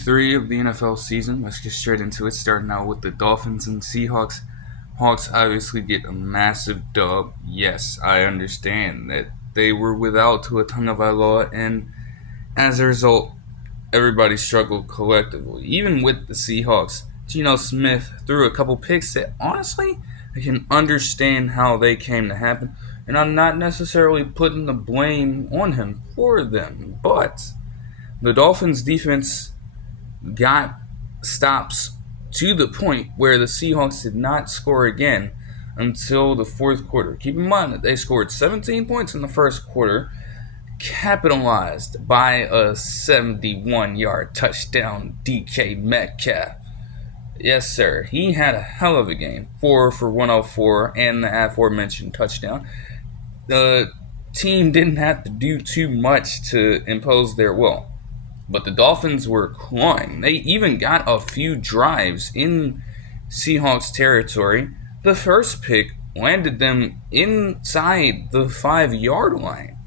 Three of the NFL season. Let's get straight into it. Starting out with the Dolphins and Seahawks. Hawks obviously get a massive dub. Yes, I understand that they were without Tua Tagovailoa, and as a result, everybody struggled collectively. Even with the Seahawks, Geno Smith threw a couple picks that honestly I can understand how they came to happen, and I'm not necessarily putting the blame on him for them, but the Dolphins defense got stops to the point where the Seahawks did not score again until the fourth quarter. Keep in mind that they scored 17 points in the first quarter, capitalized by a 71-yard touchdown DK Metcalf. Yes, sir. He had a hell of a game. 4 for 104 and the aforementioned touchdown. The team didn't have to do too much to impose their will. But the Dolphins were clawing. They even got a few drives in Seahawks territory. The first pick landed them inside the 5-yard line.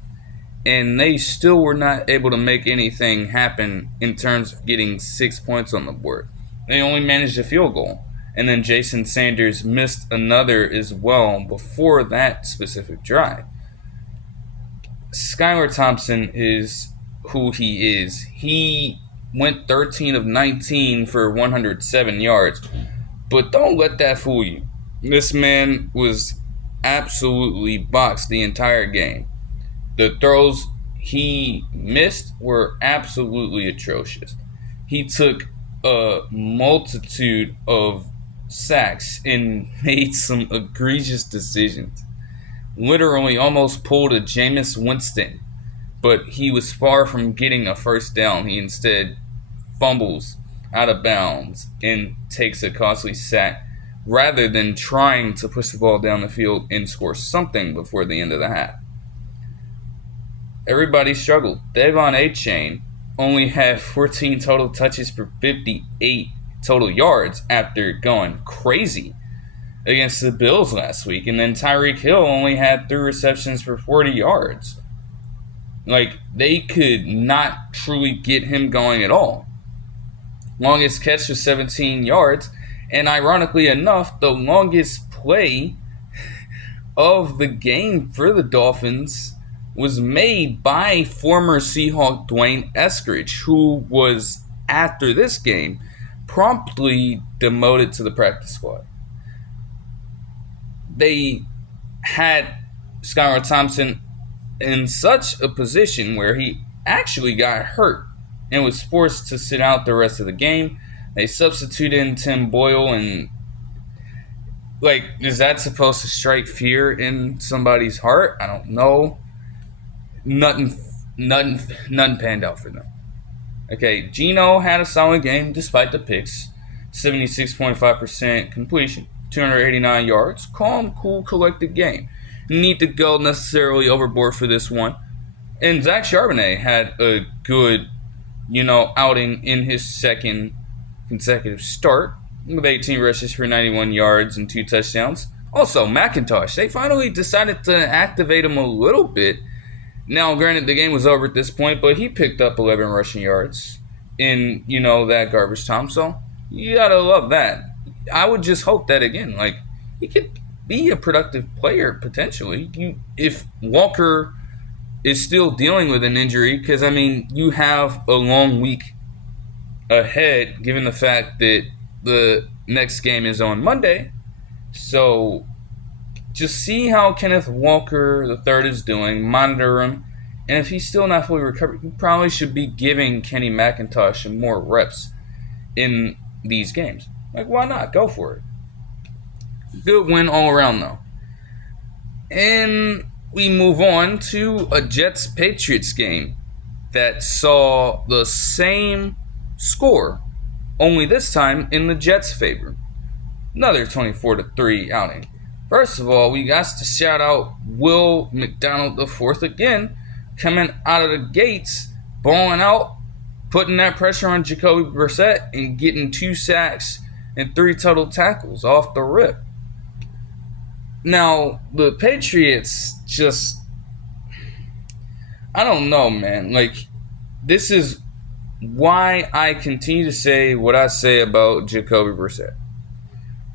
And they still were not able to make anything happen in terms of getting 6 points on the board. They only managed a field goal. And then Jason Sanders missed another as well before that specific drive. Skylar Thompson is who he is. He went 13 of 19 for 107 yards. But don't let that fool you. This man was absolutely boxed the entire game. The throws he missed were absolutely atrocious. He took a multitude of sacks and made some egregious decisions. Literally almost pulled a Jameis Winston, but he was far from getting a first down. He instead fumbles out of bounds and takes a costly sack rather than trying to push the ball down the field and score something before the end of the half. Everybody struggled. Devon Achane only had 14 total touches for 58 total yards after going crazy against the Bills last week. And then Tyreek Hill only had 3 receptions for 40 yards. Like, they could not truly get him going at all. Longest catch was 17 yards. And ironically enough, the longest play of the game for the Dolphins was made by former Seahawk Dwayne Eskridge, who was, after this game, promptly demoted to the practice squad. They had Skylar Thompson in such a position where he actually got hurt and was forced to sit out the rest of the game. They substituted in Tim Boyle, and is that supposed to strike fear in somebody's heart? I don't know. Nothing panned out for them. Okay, Geno had a solid game despite the picks. 76.5% completion, 289 yards. Calm, cool, collected game. Need to go necessarily overboard for this one. And Zach Charbonnet had a good, outing in his second consecutive start with 18 rushes for 91 yards and 2 touchdowns. Also, McIntosh, they finally decided to activate him a little bit. Now, granted, the game was over at this point, but he picked up 11 rushing yards in, that garbage time. So, you gotta love that. I would just hope that, again, he could be a productive player, potentially. If Walker is still dealing with an injury, because, you have a long week ahead, given the fact that the next game is on Monday. So, just see how Kenneth Walker III is doing, monitor him, and if he's still not fully recovered, you probably should be giving Kenny McIntosh more reps in these games. Why not? Go for it. Good win all around, though. And we move on to a Jets-Patriots game that saw the same score, only this time in the Jets' favor. Another 24-3 outing. First of all, we got to shout out Will McDonald IV again, coming out of the gates, balling out, putting that pressure on Jacoby Brissett, and getting 2 sacks and 3 total tackles off the rip. Now, the Patriots just, I don't know, man. This is why I continue to say what I say about Jacoby Brissett.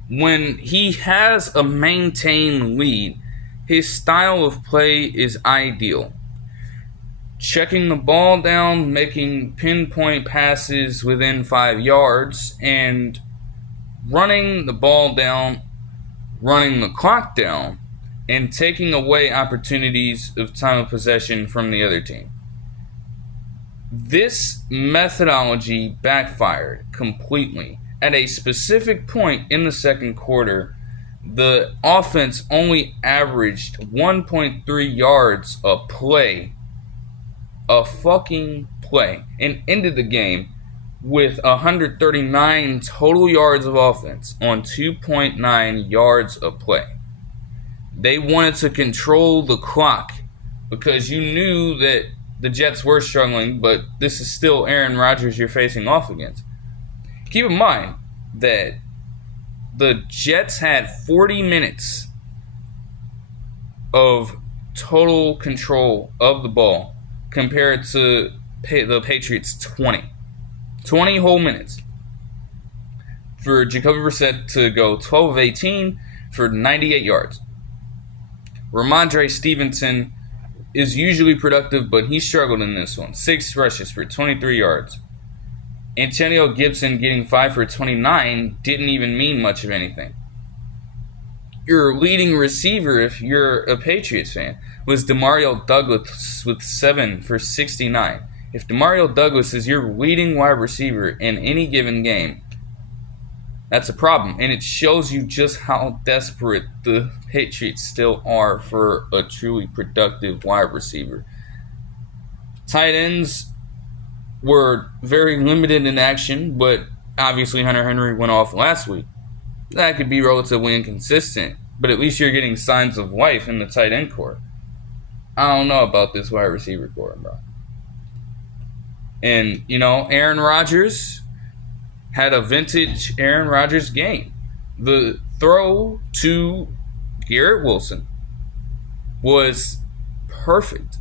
When he has a maintained lead, his style of play is ideal. Checking the ball down, making pinpoint passes within 5 yards, and running the ball down, running the clock down, and taking away opportunities of time of possession from the other team. This methodology backfired completely. At a specific point in the second quarter, the offense only averaged 1.3 yards a play, a fucking play, and ended the game with 139 total yards of offense on 2.9 yards a play. They wanted to control the clock because you knew that the Jets were struggling, but this is still Aaron Rodgers you're facing off against. Keep in mind that the Jets had 40 minutes of total control of the ball compared to the Patriots' 20. 20 whole minutes. For Jacoby Brissett to go 12 of 18 for 98 yards. Ramondre Stevenson is usually productive, but he struggled in this one. 6 rushes for 23 yards. Antonio Gibson getting 5 for 29 didn't even mean much of anything. Your leading receiver, if you're a Patriots fan, was Demario Douglas with 7 for 69. If Demario Douglas is your leading wide receiver in any given game, that's a problem. And it shows you just how desperate the Patriots still are for a truly productive wide receiver. Tight ends were very limited in action, but obviously Hunter Henry went off last week. That could be relatively inconsistent, but at least you're getting signs of life in the tight end core. I don't know about this wide receiver core, bro. And, Aaron Rodgers had a vintage Aaron Rodgers game. The throw to Garrett Wilson was perfect.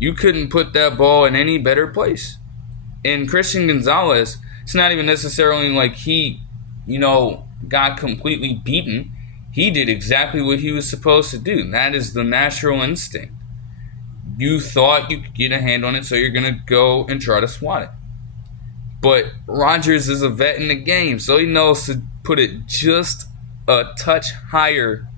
You couldn't put that ball in any better place. And Christian Gonzalez, it's not even necessarily like he, got completely beaten. He did exactly what he was supposed to do. That is the natural instinct. You thought you could get a hand on it, so you're going to go and try to swat it. But Rodgers is a vet in the game, so he knows to put it just a touch higher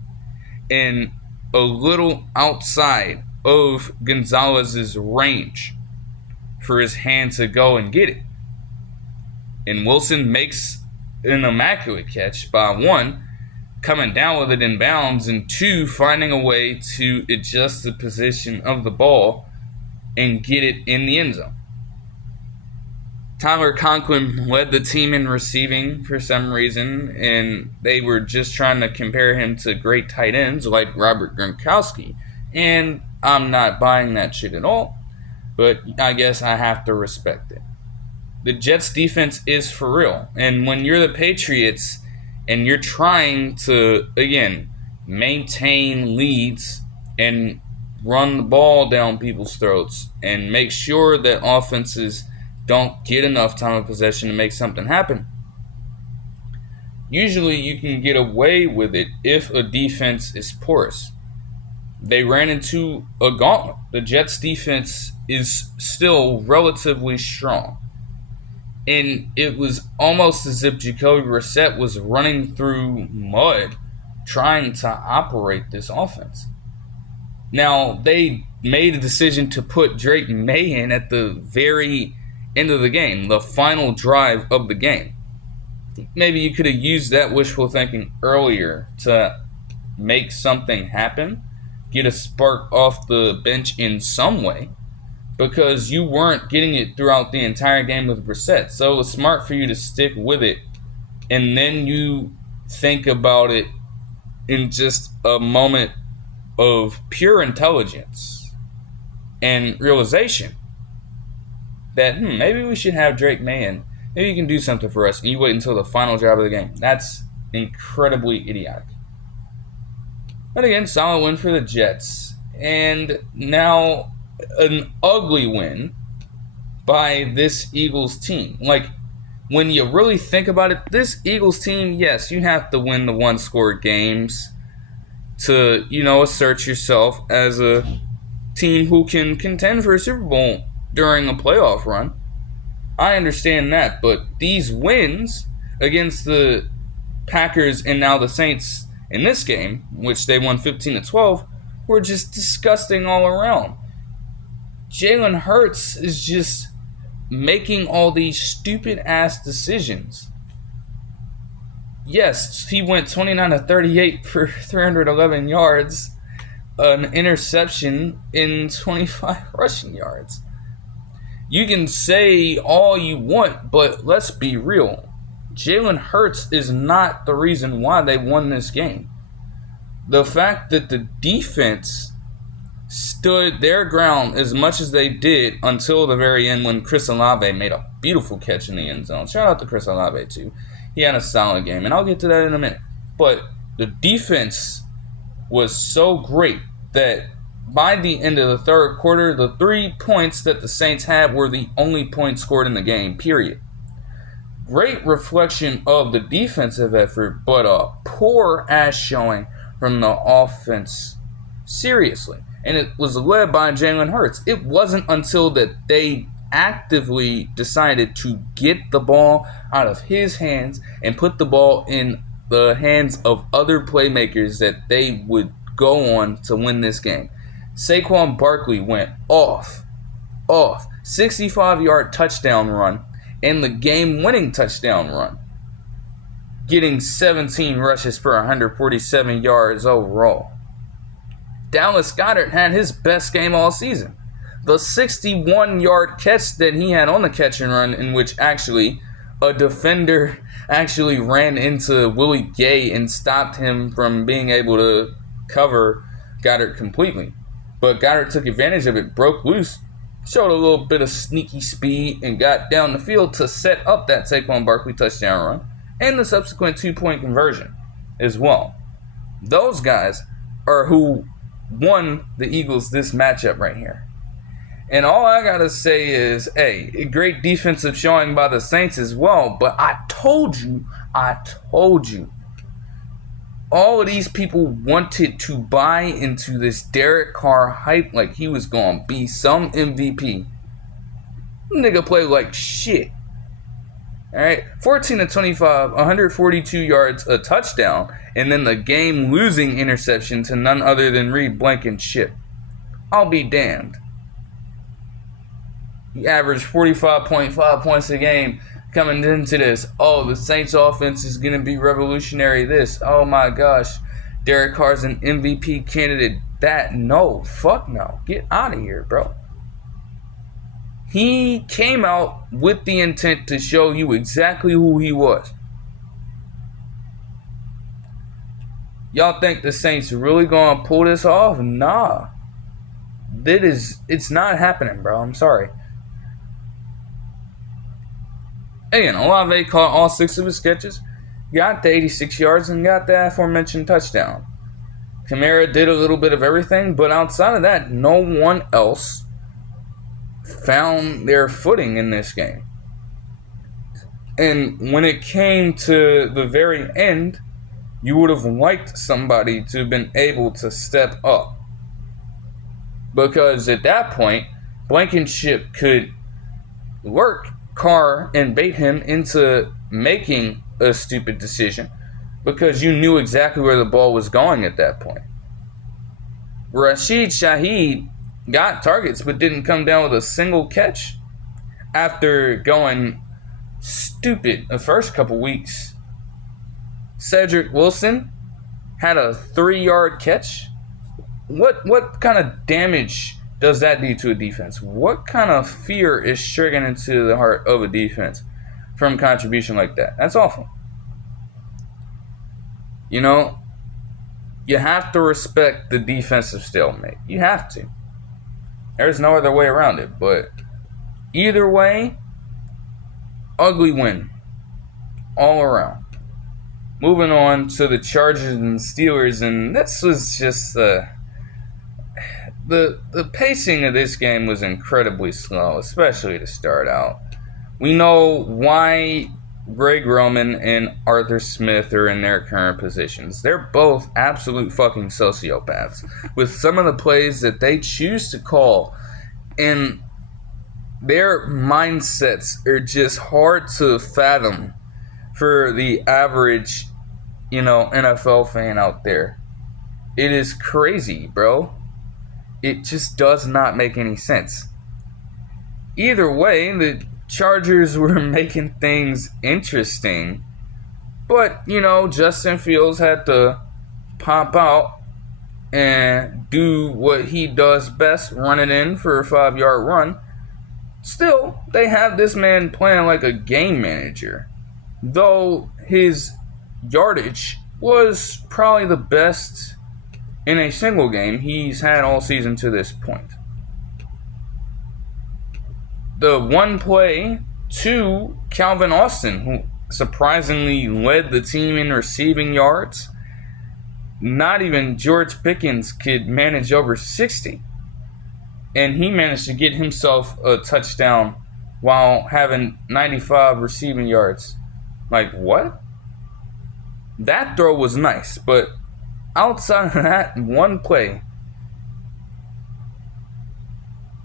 and a little outside of Gonzalez's range for his hand to go and get it. And Wilson makes an immaculate catch by 1, coming down with it in bounds, and 2, finding a way to adjust the position of the ball and get it in the end zone. Tyler Conklin led the team in receiving for some reason, and they were just trying to compare him to great tight ends like Robert Gronkowski. And I'm not buying that shit at all, but I guess I have to respect it. The Jets defense is for real, and when you're the Patriots and you're trying to, again, maintain leads and run the ball down people's throats and make sure that offenses don't get enough time of possession to make something happen, usually you can get away with it if a defense is porous. They ran into a gauntlet. The Jets defense is still relatively strong. And it was almost as if Jacoby Brissett was running through mud trying to operate this offense. Now, they made a decision to put Drake May in at the very end of the game, the final drive of the game. Maybe you could have used that wishful thinking earlier to make something happen, get a spark off the bench in some way, because you weren't getting it throughout the entire game with Brissett. So it was smart for you to stick with it, and then you think about it in just a moment of pure intelligence and realization that maybe we should have Drake May in. Maybe you can do something for us, and you wait until the final drive of the game. That's incredibly idiotic. But again, solid win for the Jets. And now an ugly win by this Eagles team. Like, when you really think about it, this Eagles team, yes, you have to win the one-score games to, assert yourself as a team who can contend for a Super Bowl during a playoff run. I understand that, but these wins against the Packers and now the Saints in this game, which they won 15-12, were just disgusting all around. Jalen Hurts is just making all these stupid-ass decisions. Yes, he went 29-38 for 311 yards, an interception in 25 rushing yards. You can say all you want, but let's be real. Jalen Hurts is not the reason why they won this game. The fact that the defense stood their ground as much as they did until the very end when Chris Olave made a beautiful catch in the end zone. Shout out to Chris Olave too. He had a solid game, and I'll get to that in a minute. But the defense was so great that by the end of the third quarter, the 3 points that the Saints had were the only points scored in the game, period. Great reflection of the defensive effort, but a poor ass showing from the offense. Seriously. And it was led by Jalen Hurts. It wasn't until that they actively decided to get the ball out of his hands and put the ball in the hands of other playmakers that they would go on to win this game. Saquon Barkley went off, 65-yard touchdown run, and the game-winning touchdown run, getting 17 rushes for 147 yards overall. Dallas Goedert had his best game all season. The 61-yard catch that he had on the catch and run, in which actually a defender actually ran into Willie Gay and stopped him from being able to cover Goedert completely. But Goedert took advantage of it, broke loose, showed a little bit of sneaky speed, and got down the field to set up that Saquon Barkley touchdown run and the subsequent 2-point conversion as well. Those guys are who won the Eagles this matchup right here. And all I gotta say is, hey, great defensive showing by the Saints as well, but I told you, all of these people wanted to buy into this Derek Carr hype like he was gonna be some MVP. Nigga played like shit. Alright, 14-25, 142 yards, a touchdown, and then the game-losing interception to none other than Reed Blankenship. I'll be damned. He averaged 45.5 points a game coming into this. Oh, the Saints offense is going to be revolutionary this. Oh my gosh. Derek Carr's an MVP candidate. No. Fuck no. Get out of here, bro. He came out with the intent to show you exactly who he was. Y'all think the Saints really going to pull this off? Nah. It's not happening, bro. I'm sorry. Again, Olave caught all 6 of his catches, got the 86 yards, and got the aforementioned touchdown. Kamara did a little bit of everything, but outside of that, no one else found their footing in this game. And when it came to the very end, you would have liked somebody to have been able to step up. Because at that point, Blankenship could work Carr and bait him into making a stupid decision because you knew exactly where the ball was going at that point. Rashid Shaheed got targets but didn't come down with a single catch after going stupid the first couple weeks. Cedric Wilson had a 3-yard catch. What kind of damage does that do to a defense? What kind of fear is triggering into the heart of a defense from contribution like that? That's awful. You know, you have to respect the defensive stalemate. You have to. There's no other way around it. But either way, ugly win all around. Moving on to the Chargers and Steelers, and this was just the pacing of this game was incredibly slow, especially to start out. We know why Greg Roman and Arthur Smith are in their current positions. They're both absolute fucking sociopaths with some of the plays that they choose to call, and their mindsets are just hard to fathom for the average, NFL fan out there. It is crazy, bro. It just does not make any sense. Either way, the Chargers were making things interesting, but, Justin Fields had to pop out and do what he does best, run it in for a 5-yard run. Still, they have this man playing like a game manager, though his yardage was probably the best in a single game he's had all season to this point. The one play to Calvin Austin, who surprisingly led the team in receiving yards. Not even George Pickens could manage over 60. And he managed to get himself a touchdown while having 95 receiving yards. Like, what? That throw was nice, but outside of that one play,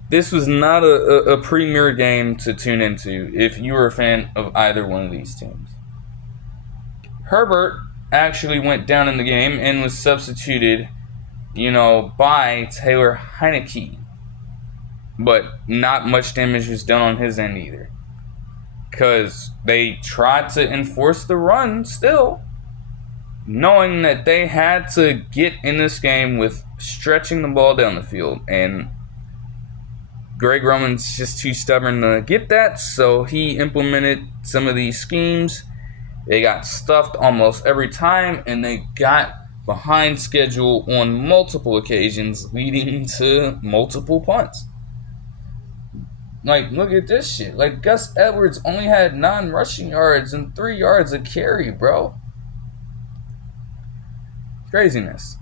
this was not a premier game to tune into if you were a fan of either one of these teams. Herbert actually went down in the game and was substituted, by Taylor Heineke. But not much damage was done on his end either. Because they tried to enforce the run still, knowing that they had to get in this game with stretching the ball down the field. And Greg Roman's just too stubborn to get that, so he implemented some of these schemes. They got stuffed almost every time, and they got behind schedule on multiple occasions, leading to multiple punts. Like, look at this shit. Like, Gus Edwards only had 9 rushing yards and 3 yards of carry, bro. Craziness.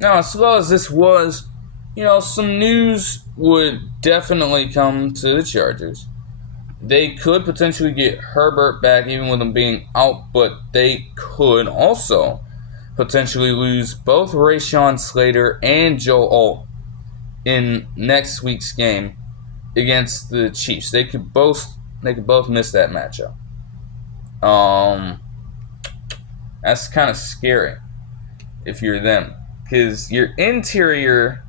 Now, as slow as this was, some news would definitely come to the Chargers. They could potentially get Herbert back even with him being out, but they could also potentially lose both Rashawn Slater and Joe Alt in next week's game against the Chiefs. They could both miss that matchup. That's kind of scary if you're them, because your interior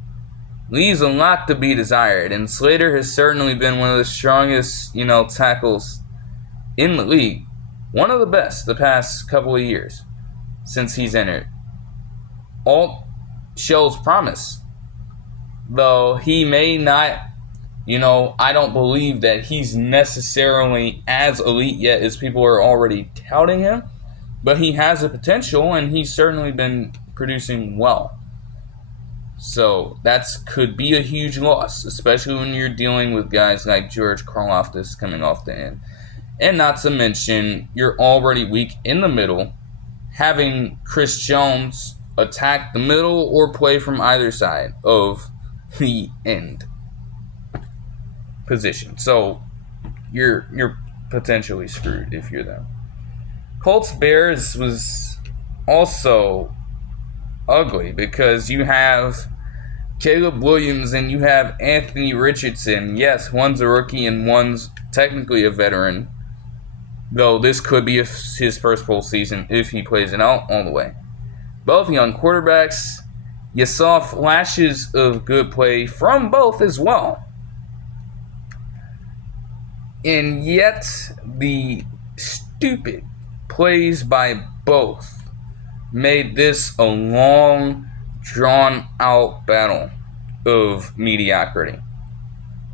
leaves a lot to be desired, and Slater has certainly been one of the strongest, tackles in the league. One of the best the past couple of years since he's entered. Alt shows promise, though he may not, I don't believe that he's necessarily as elite yet as people are already touting him, but he has the potential, and he's certainly been producing well. So that could be a huge loss, especially when you're dealing with guys like George Karlaftis coming off the end. And not to mention, you're already weak in the middle, having Chris Jones attack the middle or play from either side of the end position. So you're potentially screwed if you're them. Colts Bears was also ugly because you have Caleb Williams and you have Anthony Richardson. Yes, one's a rookie and one's technically a veteran, though this could be his first full season if he plays it out all the way. Both young quarterbacks. You saw flashes of good play from both as well. And yet, the stupid plays by both made this a long, drawn-out battle of mediocrity.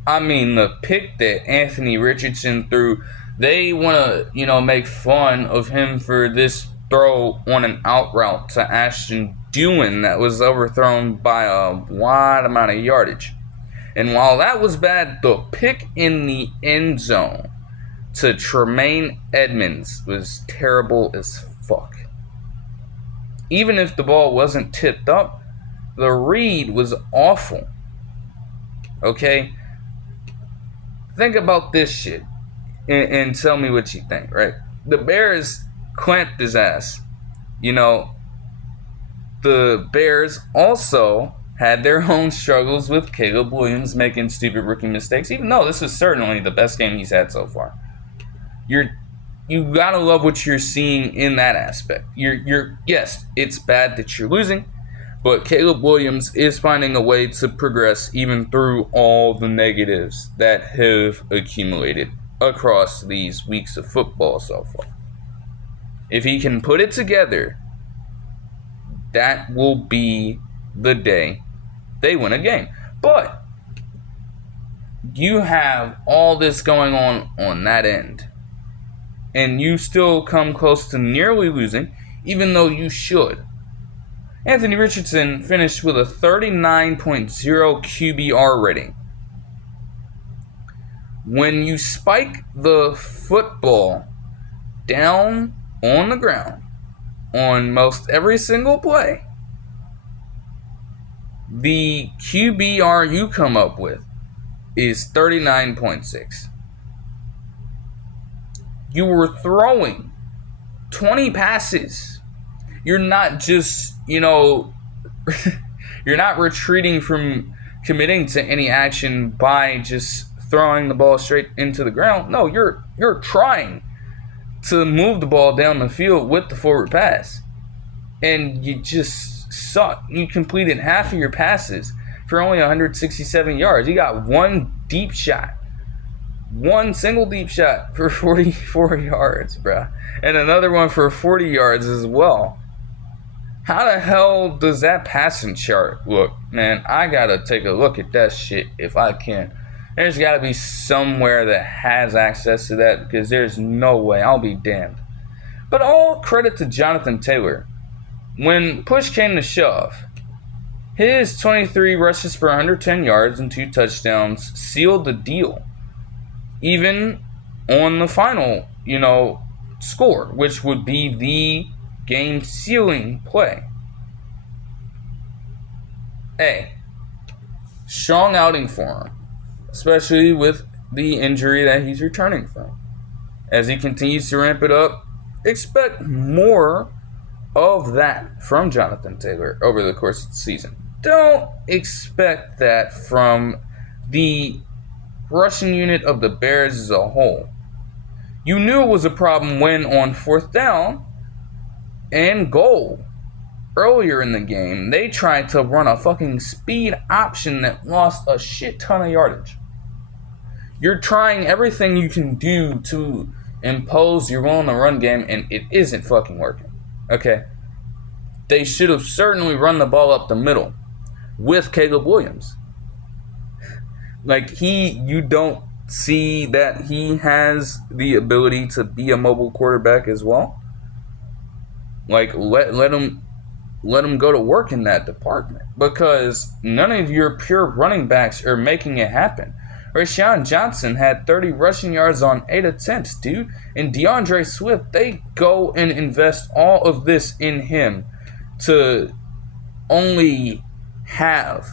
I mean, the pick that Anthony Richardson threw, they want to, make fun of him for this throw on an out route to Ashton Jauan that was overthrown by a wide amount of yardage. And while that was bad, the pick in the end zone to Tremaine Edmonds was terrible as fuck. Even if the ball wasn't tipped up, the read was awful. Okay? Think about this shit and tell me what you think, right? The Bears clamped his ass. You know, the Bears also had their own struggles with Caleb Williams making stupid rookie mistakes, even though this is certainly the best game he's had so far. You gotta love what you're seeing in that aspect. Yes, it's bad that you're losing, but Caleb Williams is finding a way to progress even through all the negatives that have accumulated across these weeks of football so far. If he can put it together, that will be the day they win a game. But you have all this going on that end, and you still come close to nearly losing, even though you should. Anthony Richardson finished with a 39.0 QBR rating. When you spike the football down on the ground on most every single play, the QBR you come up with is 39.6. You were throwing 20 passes. You're not just, you're not retreating from committing to any action by just throwing the ball straight into the ground. No, you're trying to move the ball down the field with the forward pass. And you just suck. You completed half of your passes for only 167 yards. You got one deep shot. One single deep shot for 44 yards, bruh. And another one for 40 yards as well. How the hell does that passing chart look? Man, I gotta take a look at that shit if I can. There's gotta be somewhere that has access to that, because there's no way. I'll be damned. But all credit to Jonathan Taylor. When push came to shove, his 23 rushes for 110 yards and 2 touchdowns sealed the deal. Even on the final, score, which would be the game-sealing play. Strong outing for him, especially with the injury that he's returning from. As he continues to ramp it up, expect more of that from Jonathan Taylor over the course of the season. Don't expect that from the rushing unit of the Bears as a whole. You knew it was a problem when on 4th down and goal earlier in the game, they tried to run a fucking speed option that lost a shit ton of yardage. You're trying everything you can do to impose your will on the run game, and it isn't fucking working. Okay? They should have certainly run the ball up the middle with Caleb Williams. You don't see that he has the ability to be a mobile quarterback as well. Let him go to work in that department, because none of your pure running backs are making it happen. Rashawn Johnson had 30 rushing yards on 8 attempts, dude. And DeAndre Swift, they go and invest all of this in him to only have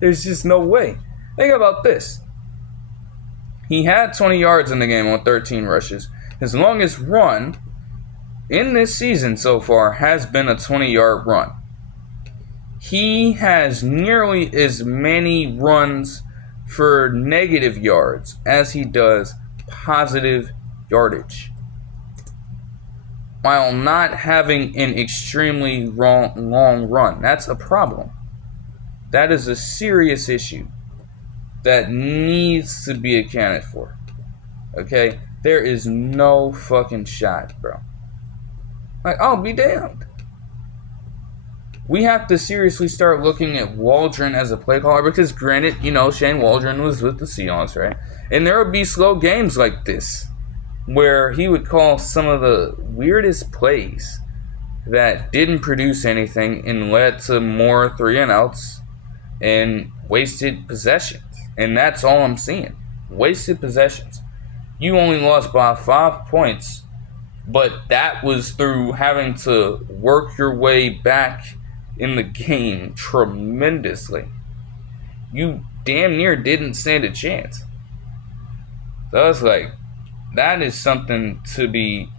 there's just no way. Think about this. He had 20 yards in the game on 13 rushes. His longest run in this season so far has been a 20-yard run. He has nearly as many runs for negative yards as he does positive yardage, while not having an extremely long run. That's a problem. That is a serious issue that needs to be accounted for. Okay? There is no fucking shot, bro. I'll be damned. We have to seriously start looking at Waldron as a play caller, because granted, Shane Waldron was with the Seahawks, right? And there would be slow games like this where he would call some of the weirdest plays that didn't produce anything and led to more 3-and-outs and wasted possessions. And that's all I'm seeing. Wasted possessions. You only lost by 5 points But that was through having to work your way back in the game tremendously. You damn near didn't stand a chance. So it's like, that is something to be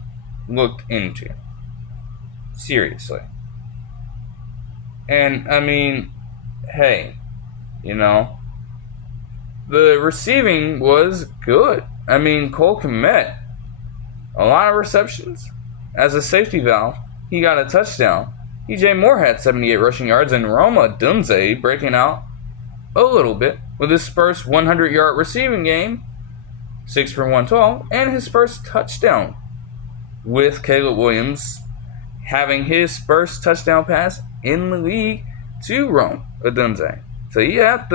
looked into. Seriously. And, I mean, hey, the receiving was good. I mean, Cole Kmet, a lot of receptions. As a safety valve, he got a touchdown. DJ Moore had 78 rushing yards, and Rome Odunze breaking out a little bit with his first 100-yard receiving game, 6 for 112, and his first touchdown, with Caleb Williams having his first touchdown pass in the league to Rome Odunze. So yeah,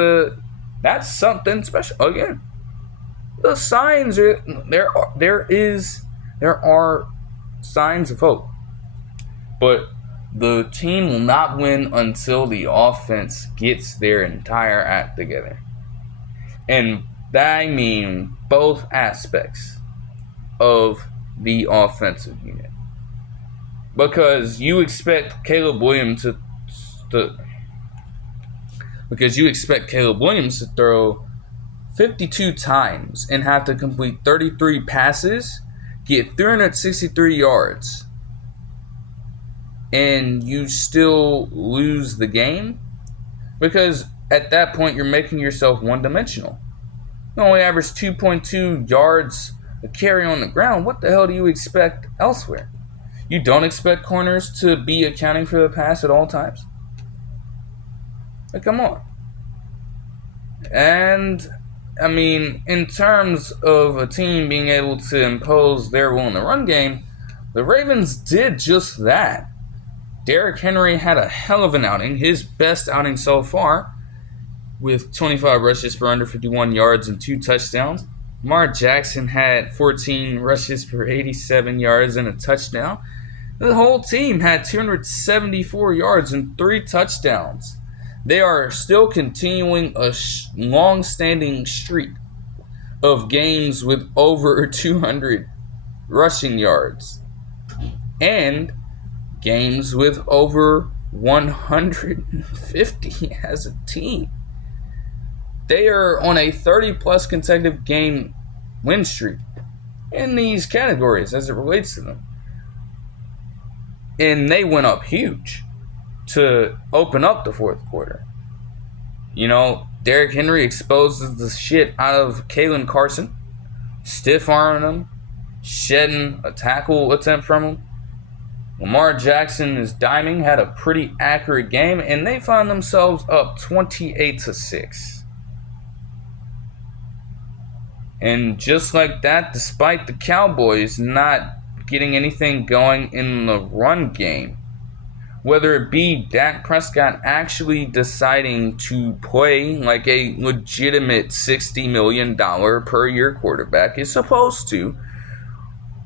that's something special. Again, the signs are there are signs of hope, but the team will not win until the offense gets their entire act together. And I mean both aspects of the offensive unit. Because you expect Caleb Williams to throw 52 times and have to complete 33 passes, get 363 yards, and you still lose the game? Because at that point, you're making yourself one-dimensional. You only average 2.2 yards a carry on the ground. What the hell do you expect elsewhere? You don't expect corners to be accounting for the pass at all times? Like, come on. And, I mean, in terms of a team being able to impose their will in the run game, the Ravens did just that. Derrick Henry had a hell of an outing, his best outing so far, with 25 rushes for under 51 yards and 2 touchdowns. Lamar Jackson had 14 rushes for 87 yards and a touchdown. The whole team had 274 yards and 3 touchdowns. They are still continuing a long-standing streak of games with over 200 rushing yards and games with over 150 as a team. They are on a 30-plus consecutive game win streak in these categories as it relates to them. And they went up huge to open up the fourth quarter. Derrick Henry exposes the shit out of Kalen Carson, stiff-arming him, shedding a tackle attempt from him. Lamar Jackson is diming, had a pretty accurate game, and they find themselves up 28-6. And just like that, despite the Cowboys not getting anything going in the run game, whether it be Dak Prescott actually deciding to play like a legitimate $60 million per year quarterback is supposed to,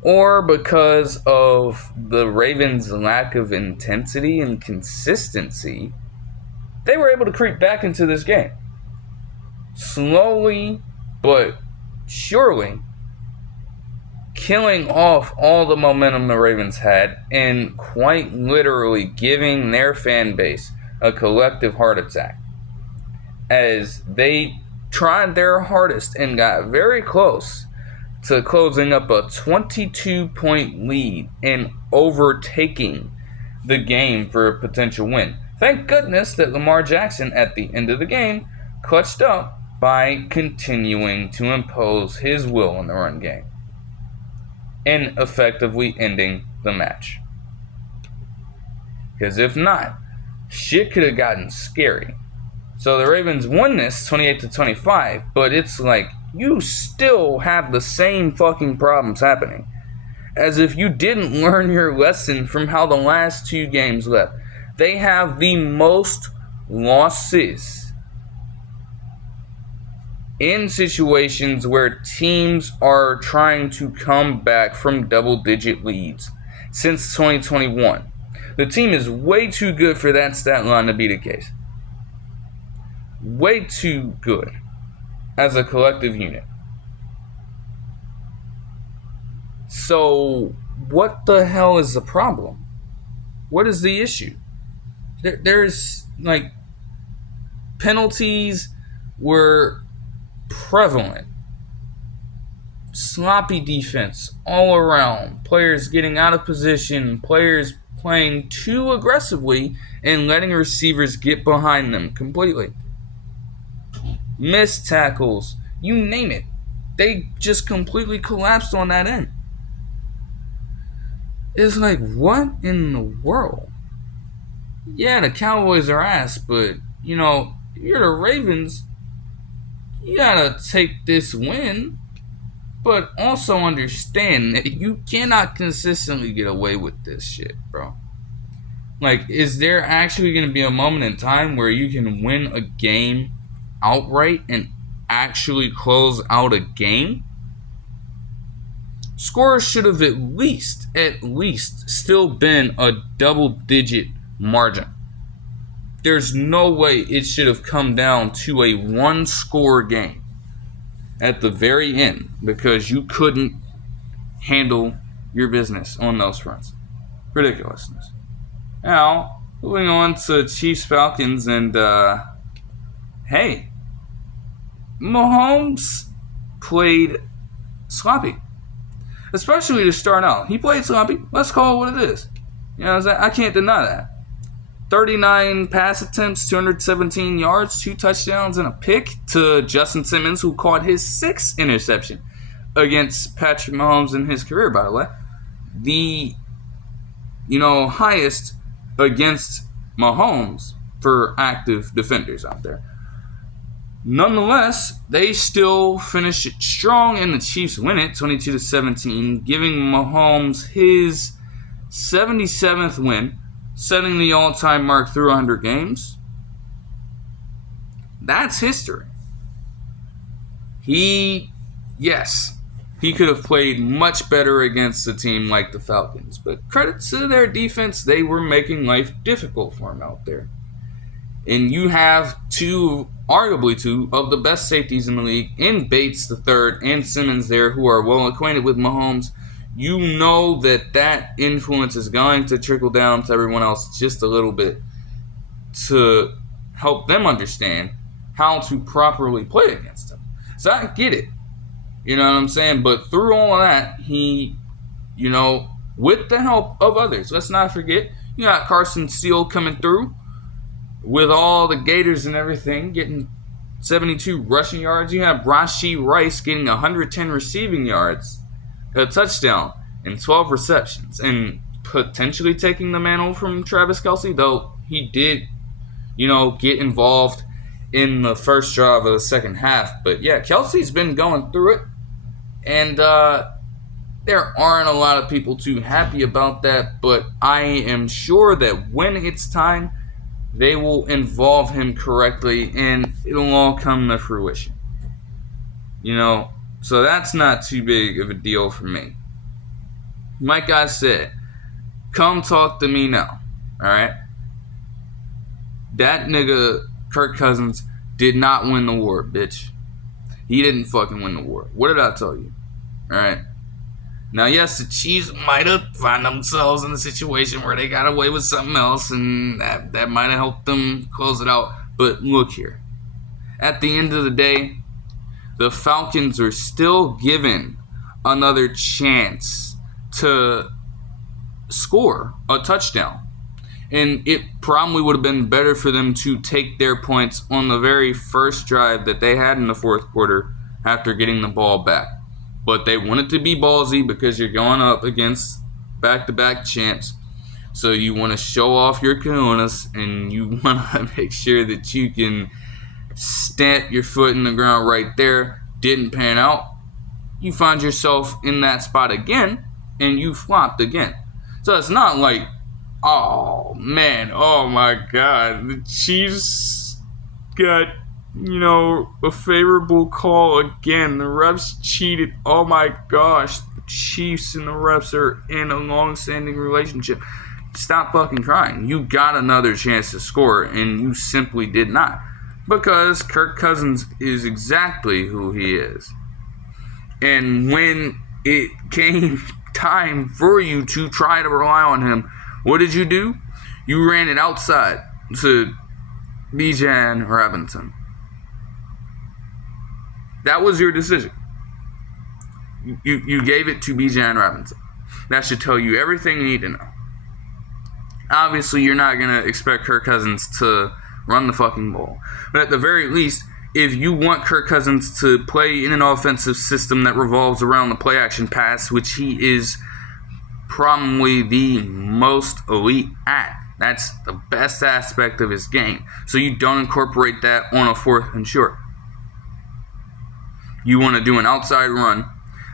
or because of the Ravens' lack of intensity and consistency, they were able to creep back into this game. Slowly but surely, killing off all the momentum the Ravens had and quite literally giving their fan base a collective heart attack as they tried their hardest and got very close to closing up a 22-point lead and overtaking the game for a potential win. Thank goodness that Lamar Jackson at the end of the game clutched up by continuing to impose his will in the run game and effectively ending the match. Because if not, shit could have gotten scary. So the Ravens won this 28-25, but it's like you still have the same fucking problems happening. As if you didn't learn your lesson from how the last 2 games left. They have the most losses in situations where teams are trying to come back from double-digit leads since 2021. The team is way too good for that stat line to be the case. Way too good as a collective unit. So what the hell is the problem? What is the issue? There's like penalties were prevalent. Sloppy defense all around. Players getting out of position. Players playing too aggressively and letting receivers get behind them completely. Missed tackles. You name it. They just completely collapsed on that end. It's like, what in the world? Yeah, the Cowboys are ass, but, you know, if you're the Ravens, you gotta take this win, but also understand that you cannot consistently get away with this shit, bro. Like, is there actually going to be a moment in time where you can win a game outright and actually close out a game? Scores should have at least still been a double-digit margin. There's no way it should have come down to a one-score game at the very end because you couldn't handle your business on those fronts. Ridiculousness. Now, moving on to Chiefs-Falcons, and hey, Mahomes played sloppy. Especially to start out. He played sloppy. Let's call it what it is. You know what I'm saying? I can't deny that. 39 pass attempts, 217 yards, 2 touchdowns, and a pick to Justin Simmons, who caught his 6th interception against Patrick Mahomes in his career, by the way. The, highest against Mahomes for active defenders out there. Nonetheless, they still finish it strong, and the Chiefs win it 22-17, giving Mahomes his 77th win, setting the all-time mark through 100 games. That's history. He could have played much better against a team like the Falcons, but credit to their defense, they were making life difficult for him out there. And you have arguably two of the best safeties in the league, in Bates III and Simmons there, who are well acquainted with Mahomes. You know that influence is going to trickle down to everyone else just a little bit to help them understand how to properly play against him. So I get it. You know what I'm saying? But through all of that, he, with the help of others, let's not forget, you got Carson Steele coming through with all the Gators and everything, getting 72 rushing yards. You have Rashee Rice getting 110 receiving yards, a touchdown, and 12 receptions, and potentially taking the mantle from Travis Kelce, though he did, get involved in the first drive of the second half. But yeah, Kelce's been going through it, and there aren't a lot of people too happy about that, but I am sure that when it's time, they will involve him correctly, and it'll all come to fruition. So that's not too big of a deal for me. Like I said, come talk to me now, alright? That nigga, Kirk Cousins, did not win the war, bitch. He didn't fucking win the war. What did I tell you? Alright? Now, yes, the Chiefs might have found themselves in a situation where they got away with something else, and that might have helped them close it out. But look here. At the end of the day, the Falcons are still given another chance to score a touchdown. And it probably would have been better for them to take their points on the very first drive that they had in the fourth quarter after getting the ball back. But they wanted to be ballsy because you're going up against back-to-back champs. So you want to show off your kahunas, and you want to make sure that you can stamp your foot in the ground right there. Didn't pan out. You find yourself in that spot again, and you flopped again. So it's not like, oh man, oh my God, the Chiefs got, a favorable call again. The refs cheated. Oh my gosh, the Chiefs and the refs are in a long-standing relationship. Stop fucking crying. You got another chance to score, and you simply did not. Because Kirk Cousins is exactly who he is. And when it came time for you to try to rely on him. What did you do? You ran it outside to Bijan Robinson. That was your decision. You gave it to Bijan Robinson. That should tell you everything you need to know. Obviously, you're not going to expect Kirk Cousins to run the fucking ball. But at the very least, if you want Kirk Cousins to play in an offensive system that revolves around the play-action pass, which he is probably the most elite at, that's the best aspect of his game. So you don't incorporate that on a 4th and short. You want to do an outside run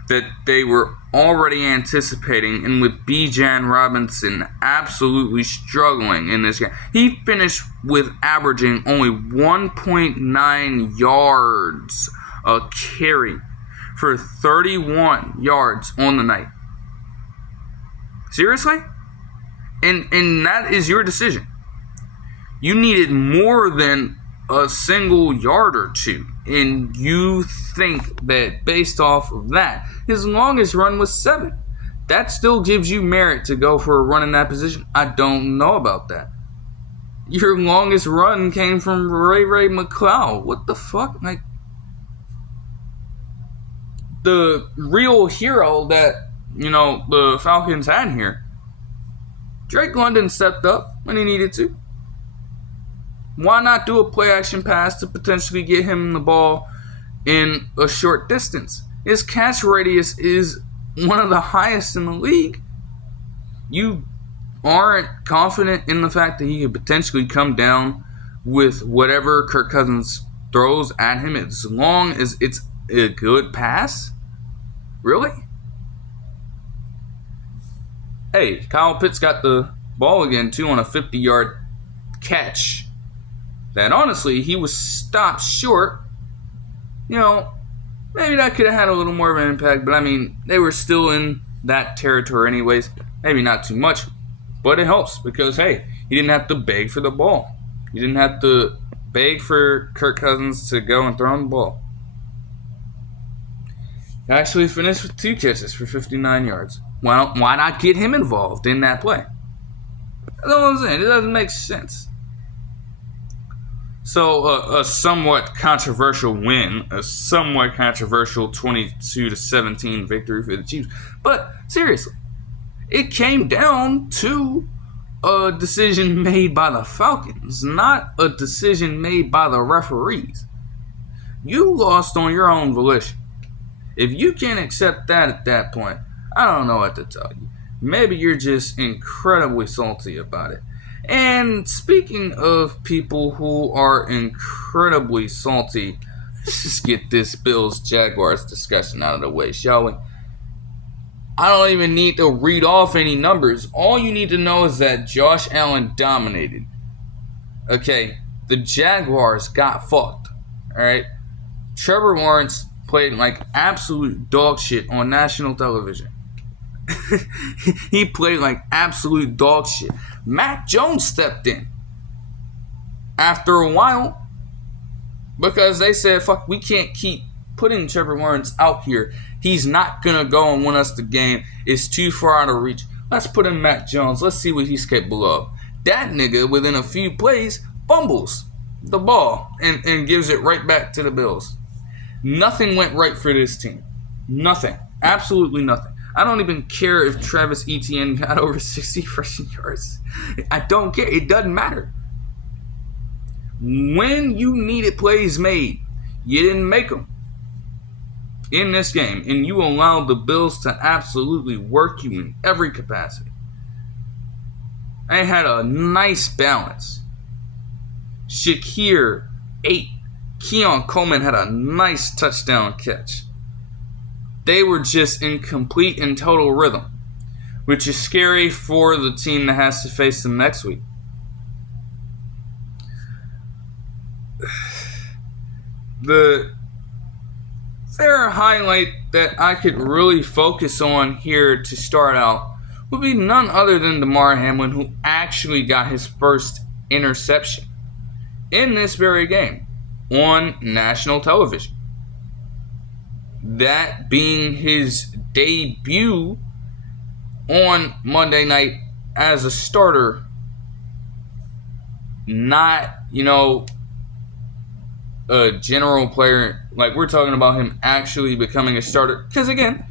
that they were already anticipating, and with Bijan Robinson absolutely struggling in this game. He finished with averaging only 1.9 yards a carry for 31 yards on the night. Seriously? And that is your decision. You needed more than a single yard or two. And you think that based off of that, his longest run was 7. That still gives you merit to go for a run in that position. I don't know about that. Your longest run came from Ray McCloud. What the fuck? Like, the real hero that, the Falcons had here, Drake London stepped up when he needed to. Why not do a play-action pass to potentially get him the ball in a short distance? His catch radius is one of the highest in the league. You aren't confident in the fact that he could potentially come down with whatever Kirk Cousins throws at him as long as it's a good pass? Really? Hey, Kyle Pitts got the ball again, too, on a 50-yard catch. That honestly, he was stopped short. Maybe that could have had a little more of an impact, but I mean, they were still in that territory anyways. Maybe not too much, but it helps because, hey, he didn't have to beg for the ball. He didn't have to beg for Kirk Cousins to go and throw him the ball. He actually finished with 2 catches for 59 yards. Why not get him involved in that play? That's all I'm saying. It doesn't make sense. So a somewhat controversial win, a somewhat controversial 22-17 victory for the Chiefs. But seriously, it came down to a decision made by the Falcons, not a decision made by the referees. You lost on your own volition. If you can't accept that at that point, I don't know what to tell you. Maybe you're just incredibly salty about it. And speaking of people who are incredibly salty, let's just get this Bills-Jaguars discussion out of the way, shall we? I don't even need to read off any numbers. All you need to know is that Josh Allen dominated. Okay, the Jaguars got fucked. Alright? Trevor Lawrence played like absolute dog shit on national television. He played like absolute dog shit. Mac Jones stepped in after a while because they said, fuck, we can't keep putting Trevor Lawrence out here. He's not going to go and win us the game. It's too far out of reach. Let's put in Mac Jones. Let's see what he's capable of. That nigga, within a few plays, fumbles the ball and gives it right back to the Bills. Nothing went right for this team. Nothing. Absolutely nothing. I don't even care if Travis Etienne got over 60 rushing yards. I don't care. It doesn't matter. When you needed plays made, you didn't make them in this game. And you allowed the Bills to absolutely work you in every capacity. They had a nice balance. Shakir, 8. Keon Coleman had a nice touchdown catch. They were just in complete and total rhythm, which is scary for the team that has to face them next week. The fair highlight that I could really focus on here to start out would be none other than Damar Hamlin, who actually got his first interception in this very game on national television. That being his debut on Monday night as a starter, not, a general player. Like, we're talking about him actually becoming a starter. Because, again,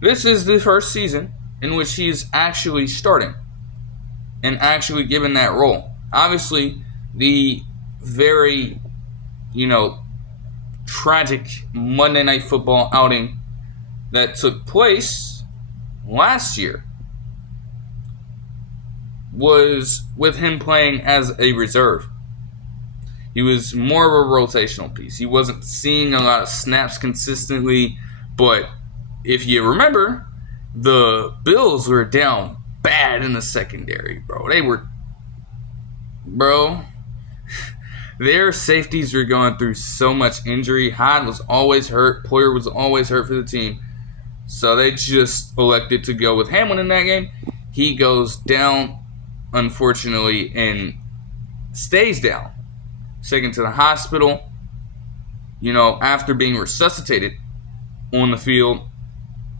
this is the first season in which he is actually starting and actually given that role. Obviously, the very, tragic Monday Night Football outing that took place last year was with him playing as a reserve. He was more of a rotational piece. He wasn't seeing a lot of snaps consistently, but if you remember, the Bills were down bad in the secondary, bro. Their safeties were going through so much injury. Hyde was always hurt. Poyer was always hurt for the team. So they just elected to go with Hamlin in that game. He goes down, unfortunately, and stays down. Taken to the hospital, after being resuscitated on the field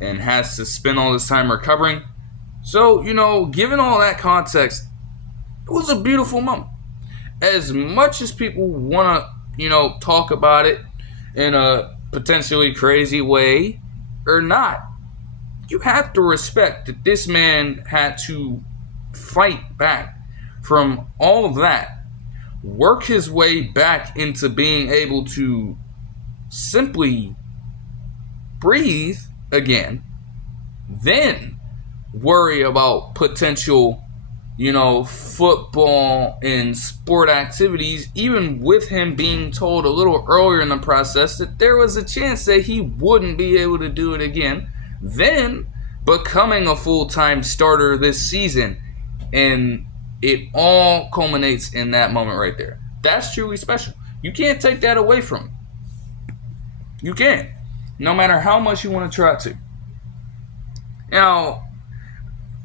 and has to spend all this time recovering. So, given all that context, it was a beautiful moment. As much as people want to, talk about it in a potentially crazy way or not, you have to respect that this man had to fight back from all of that, work his way back into being able to simply breathe again, then worry about potential, football and sport activities, even with him being told a little earlier in the process that there was a chance that he wouldn't be able to do it again, then becoming a full-time starter this season. And it all culminates in that moment right there. That's truly special. You can't take that away from him. You can't. No matter how much you want to try to. Now,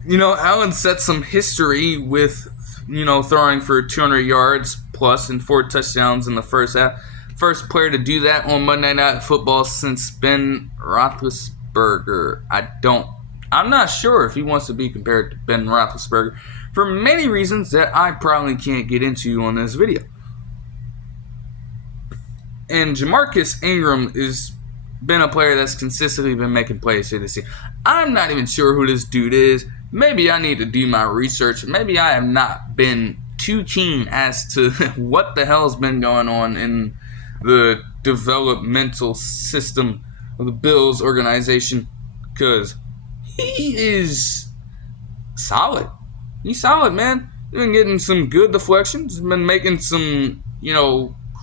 Allen set some history with, throwing for 200 yards plus and 4 touchdowns in the first half. First player to do that on Monday Night Football since Ben Roethlisberger. I'm not sure if he wants to be compared to Ben Roethlisberger for many reasons that I probably can't get into on this video. And Jamarcus Ingram has been a player that's consistently been making plays here this year. I'm not even sure who this dude is. Maybe I need to do my research. Maybe I have not been too keen as to what the hell's been going on in the developmental system of the Bills organization, because he is solid. He's solid, man. He's been getting some good deflections. He's been making some,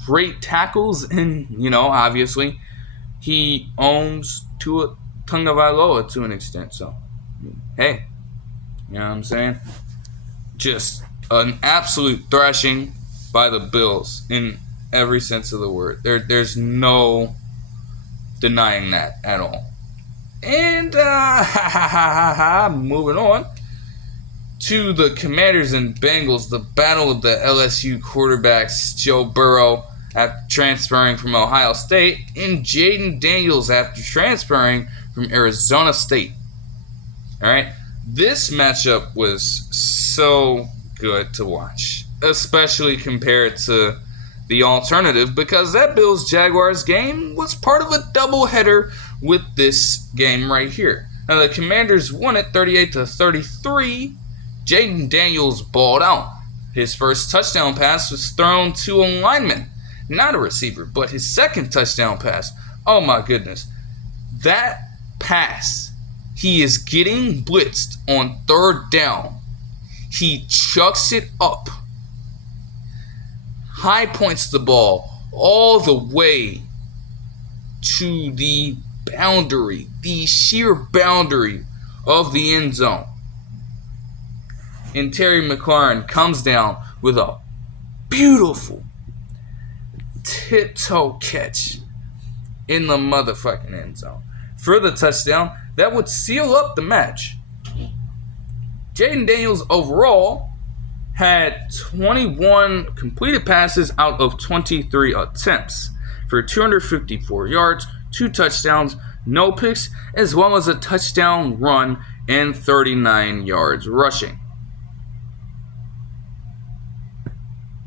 great tackles. And, obviously, he owns Tua Tagovailoa to an extent. So, hey, you know what I'm saying? Just an absolute thrashing by the Bills in every sense of the word. There's no denying that at all. And moving on to the Commanders and Bengals, the battle of the LSU quarterbacks, Joe Burrow after transferring from Ohio State and Jayden Daniels after transferring from Arizona State. All right, this matchup was so good to watch, especially compared to the alternative, because that Bills-Jaguars game was part of a doubleheader with this game right here. Now, the Commanders won it 38-33. Jayden Daniels balled out. His first touchdown pass was thrown to a lineman, not a receiver, but his second touchdown pass. Oh my goodness. That pass, he is getting blitzed on third down. He chucks it up, high points the ball all the way to the boundary, the sheer boundary of the end zone. And Terry McLaurin comes down with a beautiful tiptoe catch in the motherfucking end zone for the touchdown that would seal up the match. Jayden Daniels overall had 21 completed passes out of 23 attempts for 254 yards, 2 touchdowns, no picks, as well as a touchdown run and 39 yards rushing.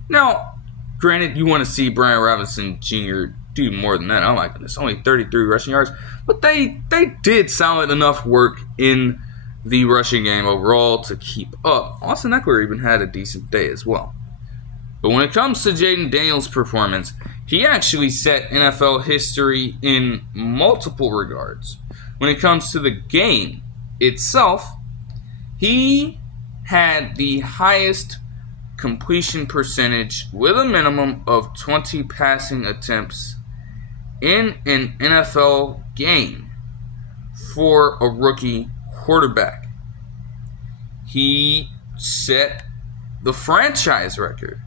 Now, granted, you want to see Brian Robinson Jr. do more than that. Oh my goodness, only 33 rushing yards. But they did solid enough work in the rushing game overall to keep up. Austin Eckler even had a decent day as well. But when it comes to Jayden Daniels' performance, he actually set NFL history in multiple regards. When it comes to the game itself, he had the highest completion percentage with a minimum of 20 passing attempts in an NFL game for a rookie quarterback. He set the franchise record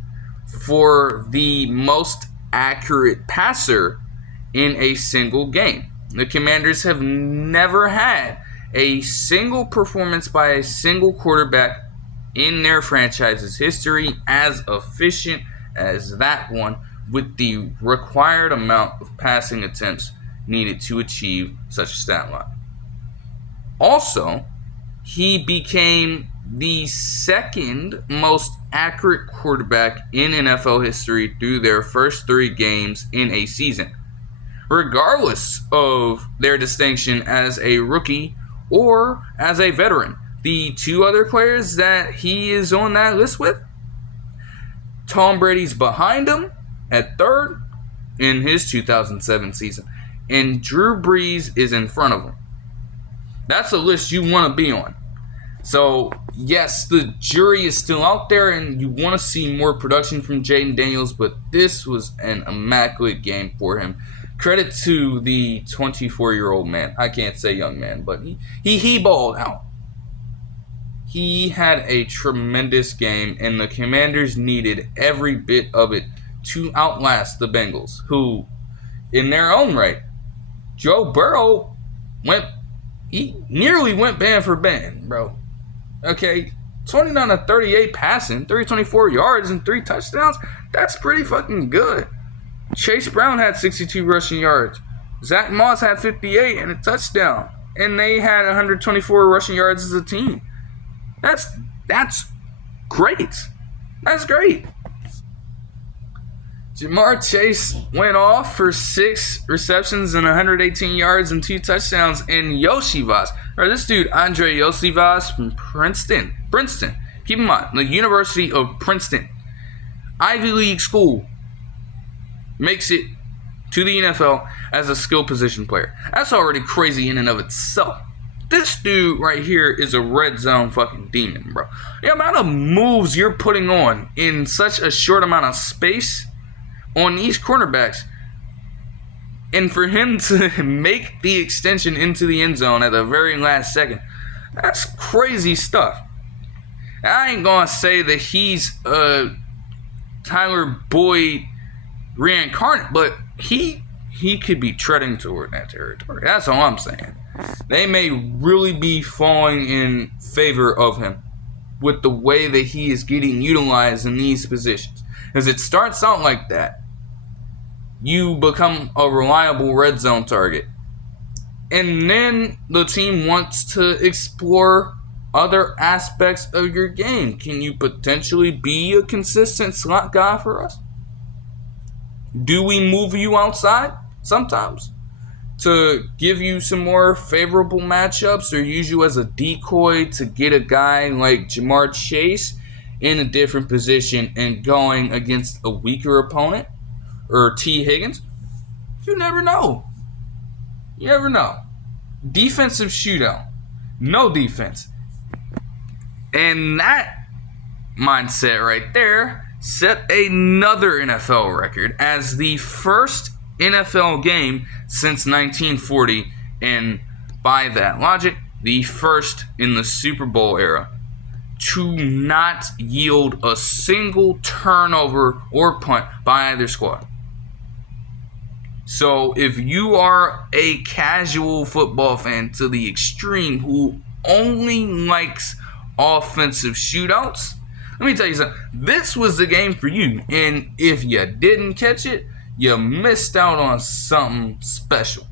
for the most accurate passer in a single game. The Commanders have never had a single performance by a single quarterback in their franchise's history as efficient as that one, with the required amount of passing attempts needed to achieve such a stat line. Also, he became the second most accurate quarterback in NFL history through their first 3 games in a season, regardless of their distinction as a rookie or as a veteran. The 2 other players that he is on that list with, Tom Brady's behind him at 3rd in his 2007 season, and Drew Brees is in front of him. That's a list you want to be on. So, yes, the jury is still out there, and you want to see more production from Jayden Daniels, but this was an immaculate game for him. Credit to the 24-year-old man. I can't say young man, but he balled out. He had a tremendous game, and the Commanders needed every bit of it to outlast the Bengals, who, in their own right, Joe Burrow nearly went band for band, bro. Okay, 29 of 38 passing, 324 yards, and 3 touchdowns. That's pretty fucking good. Chase Brown had 62 rushing yards. Zach Moss had 58 and a touchdown. And they had 124 rushing yards as a team. That's great. That's great. Jamar Chase went off for 6 receptions and 118 yards and 2 touchdowns. And Yosivas, or this dude, Andre Yosivas from Princeton. Keep in mind, the University of Princeton, Ivy League school, makes it to the NFL as a skill position player. That's already crazy in and of itself. This dude right here is a red zone fucking demon, bro. The amount of moves you're putting on in such a short amount of space on these cornerbacks, and for him to make the extension into the end zone at the very last second, that's crazy stuff. I ain't gonna say that he's Tyler Boyd reincarnate, but he could be treading toward that territory. That's all I'm saying. They may really be falling in favor of him with the way that he is getting utilized in these positions. As it starts out like that, you become a reliable red zone target. And then the team wants to explore other aspects of your game. Can you potentially be a consistent slot guy for us? Do we move you outside sometimes to give you some more favorable matchups, or use you as a decoy to get a guy like Jamar Chase in a different position and going against a weaker opponent, or T. Higgins? You never know. You never know. Defensive shootout. No defense. And that mindset right there set another NFL record as the first NFL game since 1940, and by that logic, the first in the Super Bowl era to not yield a single turnover or punt by either squad. So if you are a casual football fan to the extreme who only likes offensive shootouts, let me tell you something. This was the game for you. And if you didn't catch it, you missed out on something special.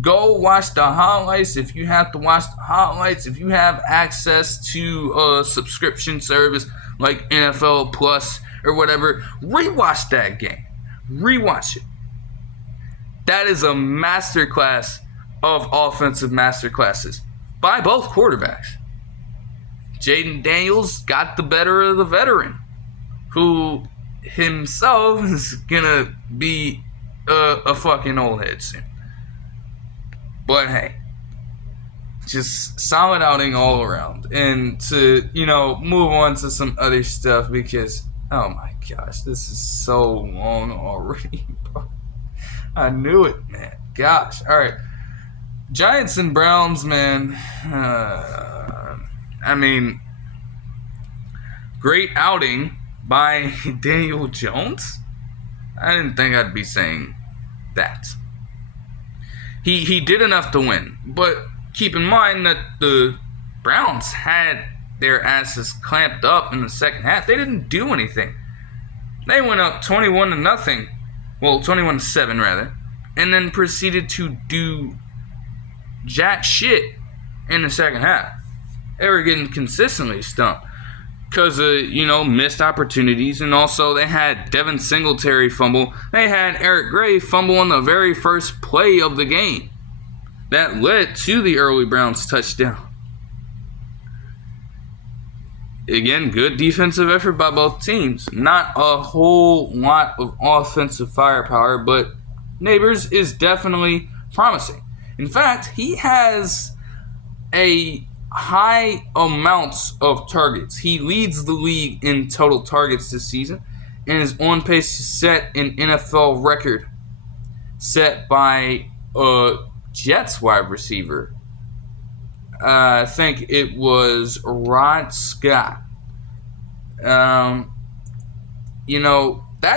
Go watch the highlights if you have to watch the highlights. If you have access to a subscription service like NFL Plus or whatever, rewatch that game. Rewatch it. That is a masterclass of offensive masterclasses by both quarterbacks. Jayden Daniels got the better of the veteran, who himself is gonna be a fucking old head soon. But hey, just solid outing all around. And to, move on to some other stuff because, oh my gosh, this is so long already, bro. I knew it, man. Gosh. All right. Giants and Browns, man. Great outing by Daniel Jones. I didn't think I'd be saying that. He did enough to win, but keep in mind that the Browns had their asses clamped up in the second half. They didn't do anything. They went up 21-0, well, 21-7 rather, and then proceeded to do jack shit in the second half. They were getting consistently stumped because of, missed opportunities, and also they had Devin Singletary fumble. They had Eric Gray fumble on the very first play of the game. That led to the early Browns touchdown. Again, good defensive effort by both teams. Not a whole lot of offensive firepower, but Neighbors is definitely promising. In fact, he has a high amounts of targets. He leads the league in total targets this season and is on pace to set an NFL record set by Jets wide receiver. I think it was Rod Scott. That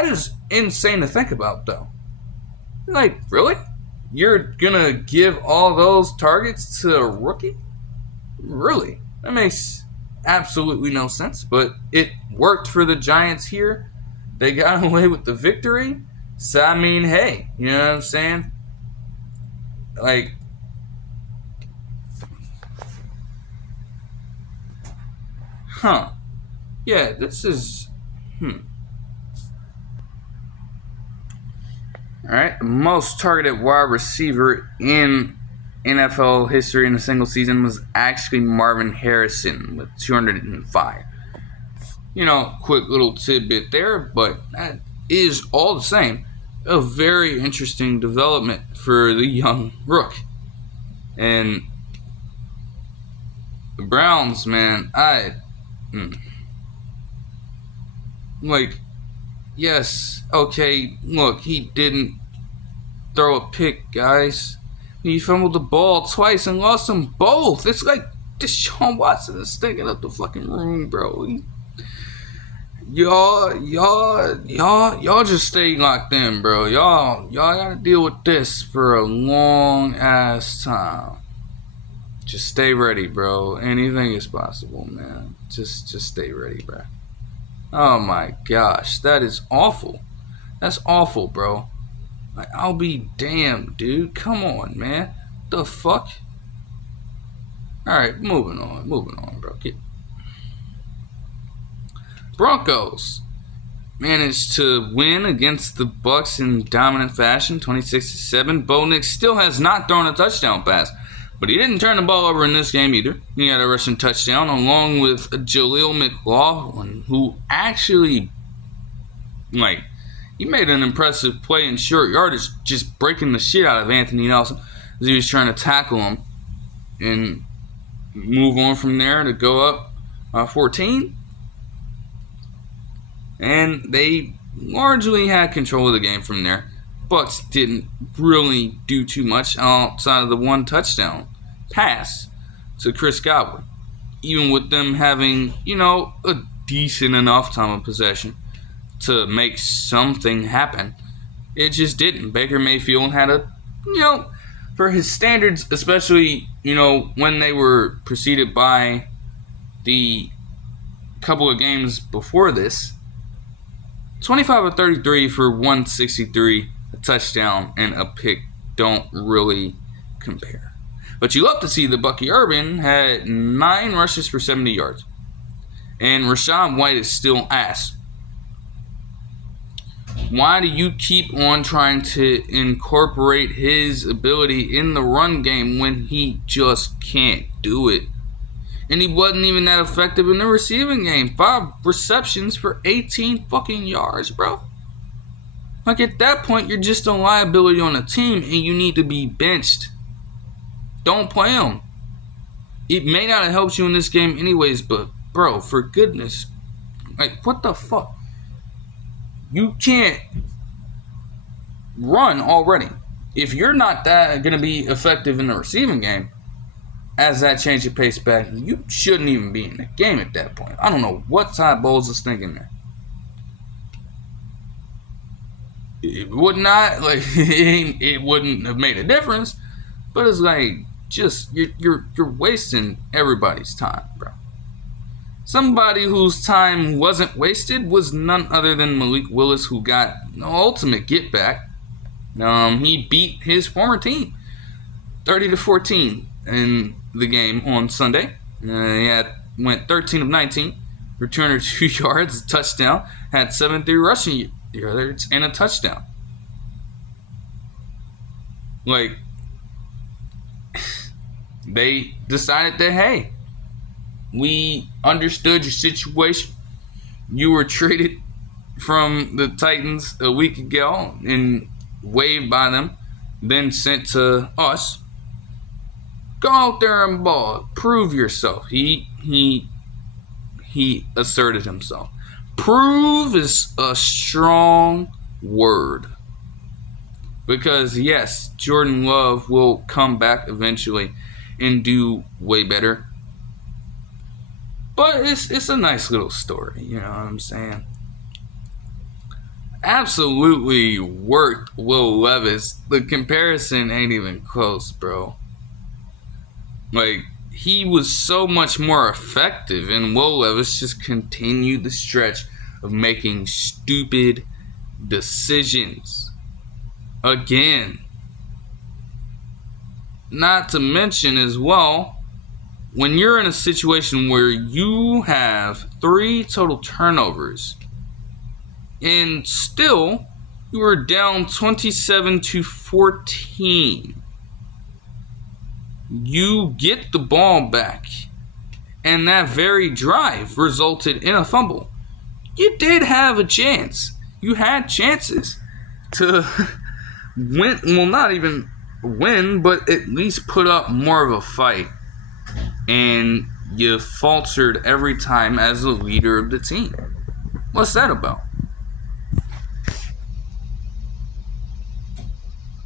is insane to think about, though. Like, really? You're gonna give all those targets to a rookie? Really? That makes absolutely no sense, but it worked for the Giants here. They got away with the victory. So, hey, you know what I'm saying? Like, yeah, this is, Alright, the most targeted wide receiver in NFL history in a single season was actually Marvin Harrison with 205. Quick little tidbit there, but that is all the same a very interesting development for the young rook. And the Browns, man, yes, okay, look, he didn't throw a pick, guys. He fumbled the ball twice and lost them both. It's like Deshaun Watson is stinking up the fucking room, bro. Y'all just stay locked in, bro. Y'all gotta deal with this for a long ass time. Just stay ready, bro. Anything is possible, man. Just stay ready, bro. Oh my gosh, that is awful. That's awful, bro. I'll be damned, dude. Come on, man. The fuck? Alright, moving on, bro. Broncos managed to win against the Bucs in dominant fashion, 26-7. Bo Nix still has not thrown a touchdown pass, but he didn't turn the ball over in this game either. He had a rushing touchdown along with Jaleel McLaughlin, who actually, he made an impressive play in short yardage, just breaking the shit out of Anthony Nelson as he was trying to tackle him and move on from there to go up 14. And they largely had control of the game from there. Bucs didn't really do too much outside of the one touchdown pass to Chris Godwin. Even with them having, a decent enough time of possession to make something happen, it just didn't. Baker Mayfield had for his standards, especially, when they were preceded by the couple of games before this, 25 of 33 for 163, a touchdown, and a pick don't really compare. But you love to see that Bucky Urban had 9 rushes for 70 yards. And Rachaad White is still ass. Why do you keep on trying to incorporate his ability in the run game when he just can't do it? And he wasn't even that effective in the receiving game. 5 receptions for 18 fucking yards, bro. Like, at that point, you're just a liability on the team and you need to be benched. Don't play him. It may not have helped you in this game anyways, but, bro, for goodness. Like, what the fuck? You can't run already. If you're not that going to be effective in the receiving game, as that change of pace back, you shouldn't even be in the game at that point. I don't know what Ty Bowles is thinking there. It would not, like, it wouldn't have made a difference, but it's like, just, you're wasting everybody's time, bro. Somebody whose time wasn't wasted was none other than Malik Willis, who got the ultimate get back. He beat his former team 30-14 in the game on Sunday. He went 13 of 19, returned 2 yards, a touchdown, had 73 rushing yards and a touchdown. Like, they decided that, hey, we understood your situation. You were traded from the Titans a week ago and waived by them, then sent to us. Go out there and ball. Prove yourself. He asserted himself. Prove is a strong word. Because, yes, Jordan Love will come back eventually and do way better. But it's a nice little story, you know what I'm saying? Absolutely worked Will Levis. The comparison ain't even close, bro. Like, he was so much more effective, and Will Levis just continued the stretch of making stupid decisions. Again. Not to mention as well, when you're in a situation where you have 3 total turnovers and still you are down 27-14, you get the ball back and that very drive resulted in a fumble. You did have a chance. You had chances to win, well, not even win, but at least put up more of a fight. And you faltered every time as the leader of the team. What's that about?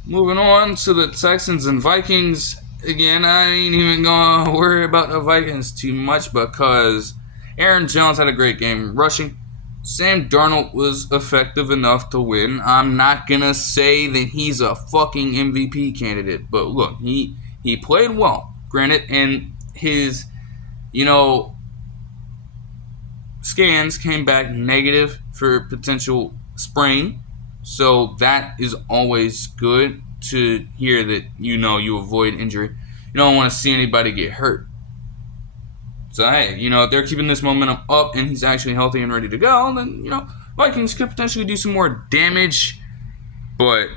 Moving on to the Texans and Vikings. Again, I ain't even going to worry about the Vikings too much because Aaron Jones had a great game rushing. Sam Darnold was effective enough to win. I'm not going to say that he's a fucking MVP candidate, but look, he played well, granted, and his, scans came back negative for potential sprain. So that is always good to hear that, you avoid injury. You don't want to see anybody get hurt. So, hey, if they're keeping this momentum up and he's actually healthy and ready to go, then, Vikings could potentially do some more damage. But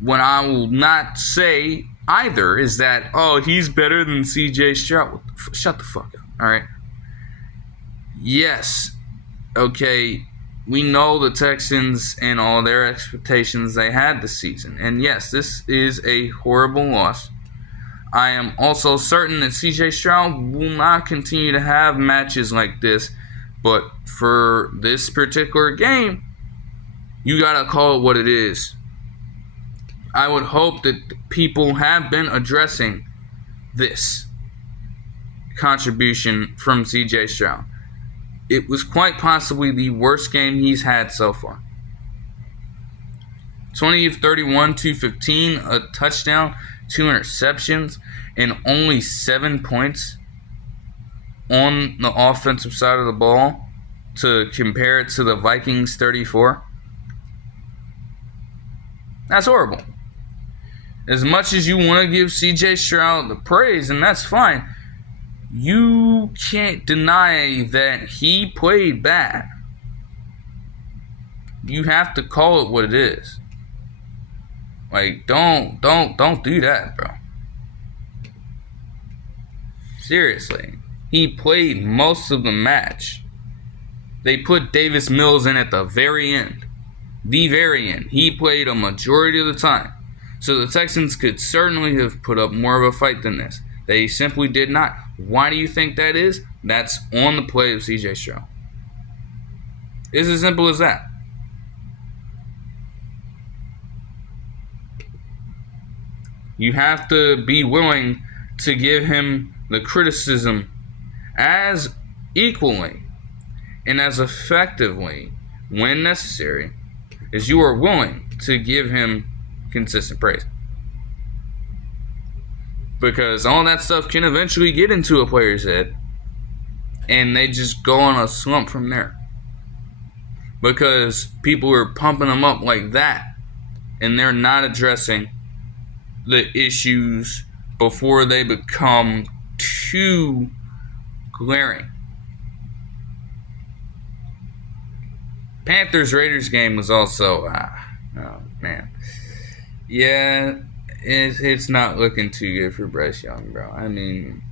what I will not say either is that, he's better than CJ Stroud. Shut the fuck up, all right? Yes, okay, we know the Texans and all their expectations they had this season. And yes, this is a horrible loss. I am also certain that CJ Stroud will not continue to have matches like this. But for this particular game, you got to call it what it is. I would hope that people have been addressing this contribution from CJ Stroud. It was quite possibly the worst game he's had so far. 20 of 31, 215, a touchdown, 2 interceptions, and only 7 points on the offensive side of the ball to compare it to the Vikings 34. That's horrible. As much as you want to give CJ Stroud the praise, and that's fine, you can't deny that he played bad. You have to call it what it is. Like, don't do that, bro. Seriously. He played most of the match. They put Davis Mills in at the very end. The very end. He played a majority of the time. So the Texans could certainly have put up more of a fight than this. They simply did not. Why do you think that is? That's on the play of CJ Stroud. It's as simple as that. You have to be willing to give him the criticism as equally and as effectively, when necessary, as you are willing to give him consistent praise. Because all that stuff can eventually get into a player's head, and they just go on a slump from there. Because people are pumping them up like that, and they're not addressing the issues before they become too glaring. Panthers-Raiders game was also, oh man. Yeah, it's not looking too good for Bryce Young, bro. I mean,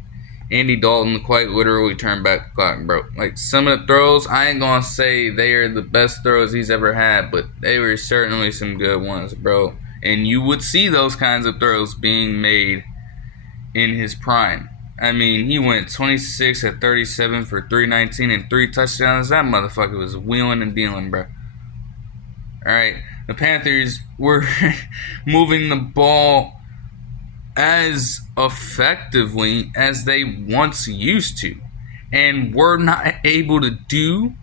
Andy Dalton quite literally turned back the clock, bro. Like, some of the throws, I ain't gonna say they are the best throws he's ever had, but they were certainly some good ones, bro. And you would see those kinds of throws being made in his prime. I mean, he went 26 at 37 for 319 and 3 touchdowns. That motherfucker was wheeling and dealing, bro. Alright, the Panthers were moving the ball as effectively as they once used to, and were not able to do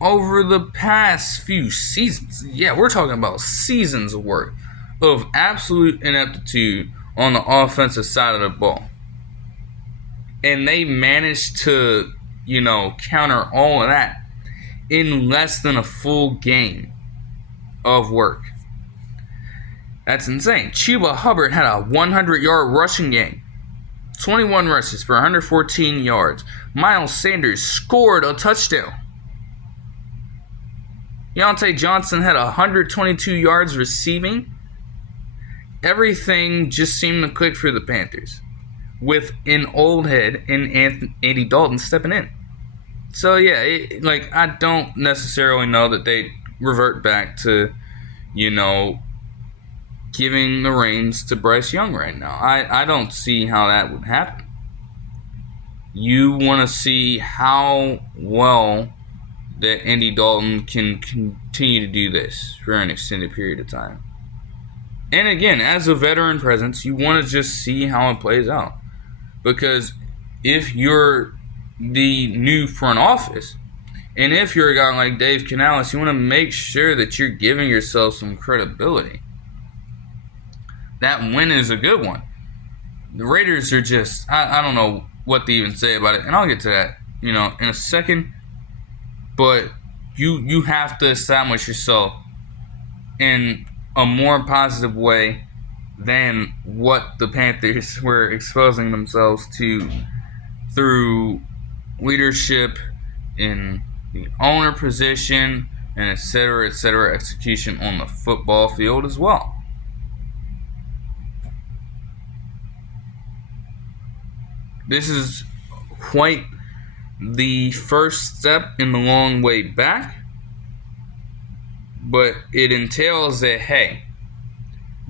over the past few seasons. Yeah, we're talking about seasons of work of absolute ineptitude on the offensive side of the ball. And they managed to, counter all of that in less than a full game of work. That's insane. Chuba Hubbard had a 100-yard rushing game. 21 rushes for 114 yards. Miles Sanders scored a touchdown. Deontay Johnson had 122 yards receiving. Everything just seemed to click for the Panthers, with an old head and Andy Dalton stepping in. So yeah, I don't necessarily know that they revert back to, giving the reins to Bryce Young right now. I don't see how that would happen. You want to see how well that Andy Dalton can continue to do this for an extended period of time. And again, as a veteran presence, you want to just see how it plays out. Because if you're the new front office, and if you're a guy like Dave Canales, you want to make sure that you're giving yourself some credibility. That win is a good one. The Raiders are just, I don't know what to even say about it, and I'll get to that, in a second. But you have to establish yourself in a more positive way than what the Panthers were exposing themselves to through leadership in the owner position and et cetera, execution on the football field as well. This is quite the first step in the long way back, but it entails that, hey,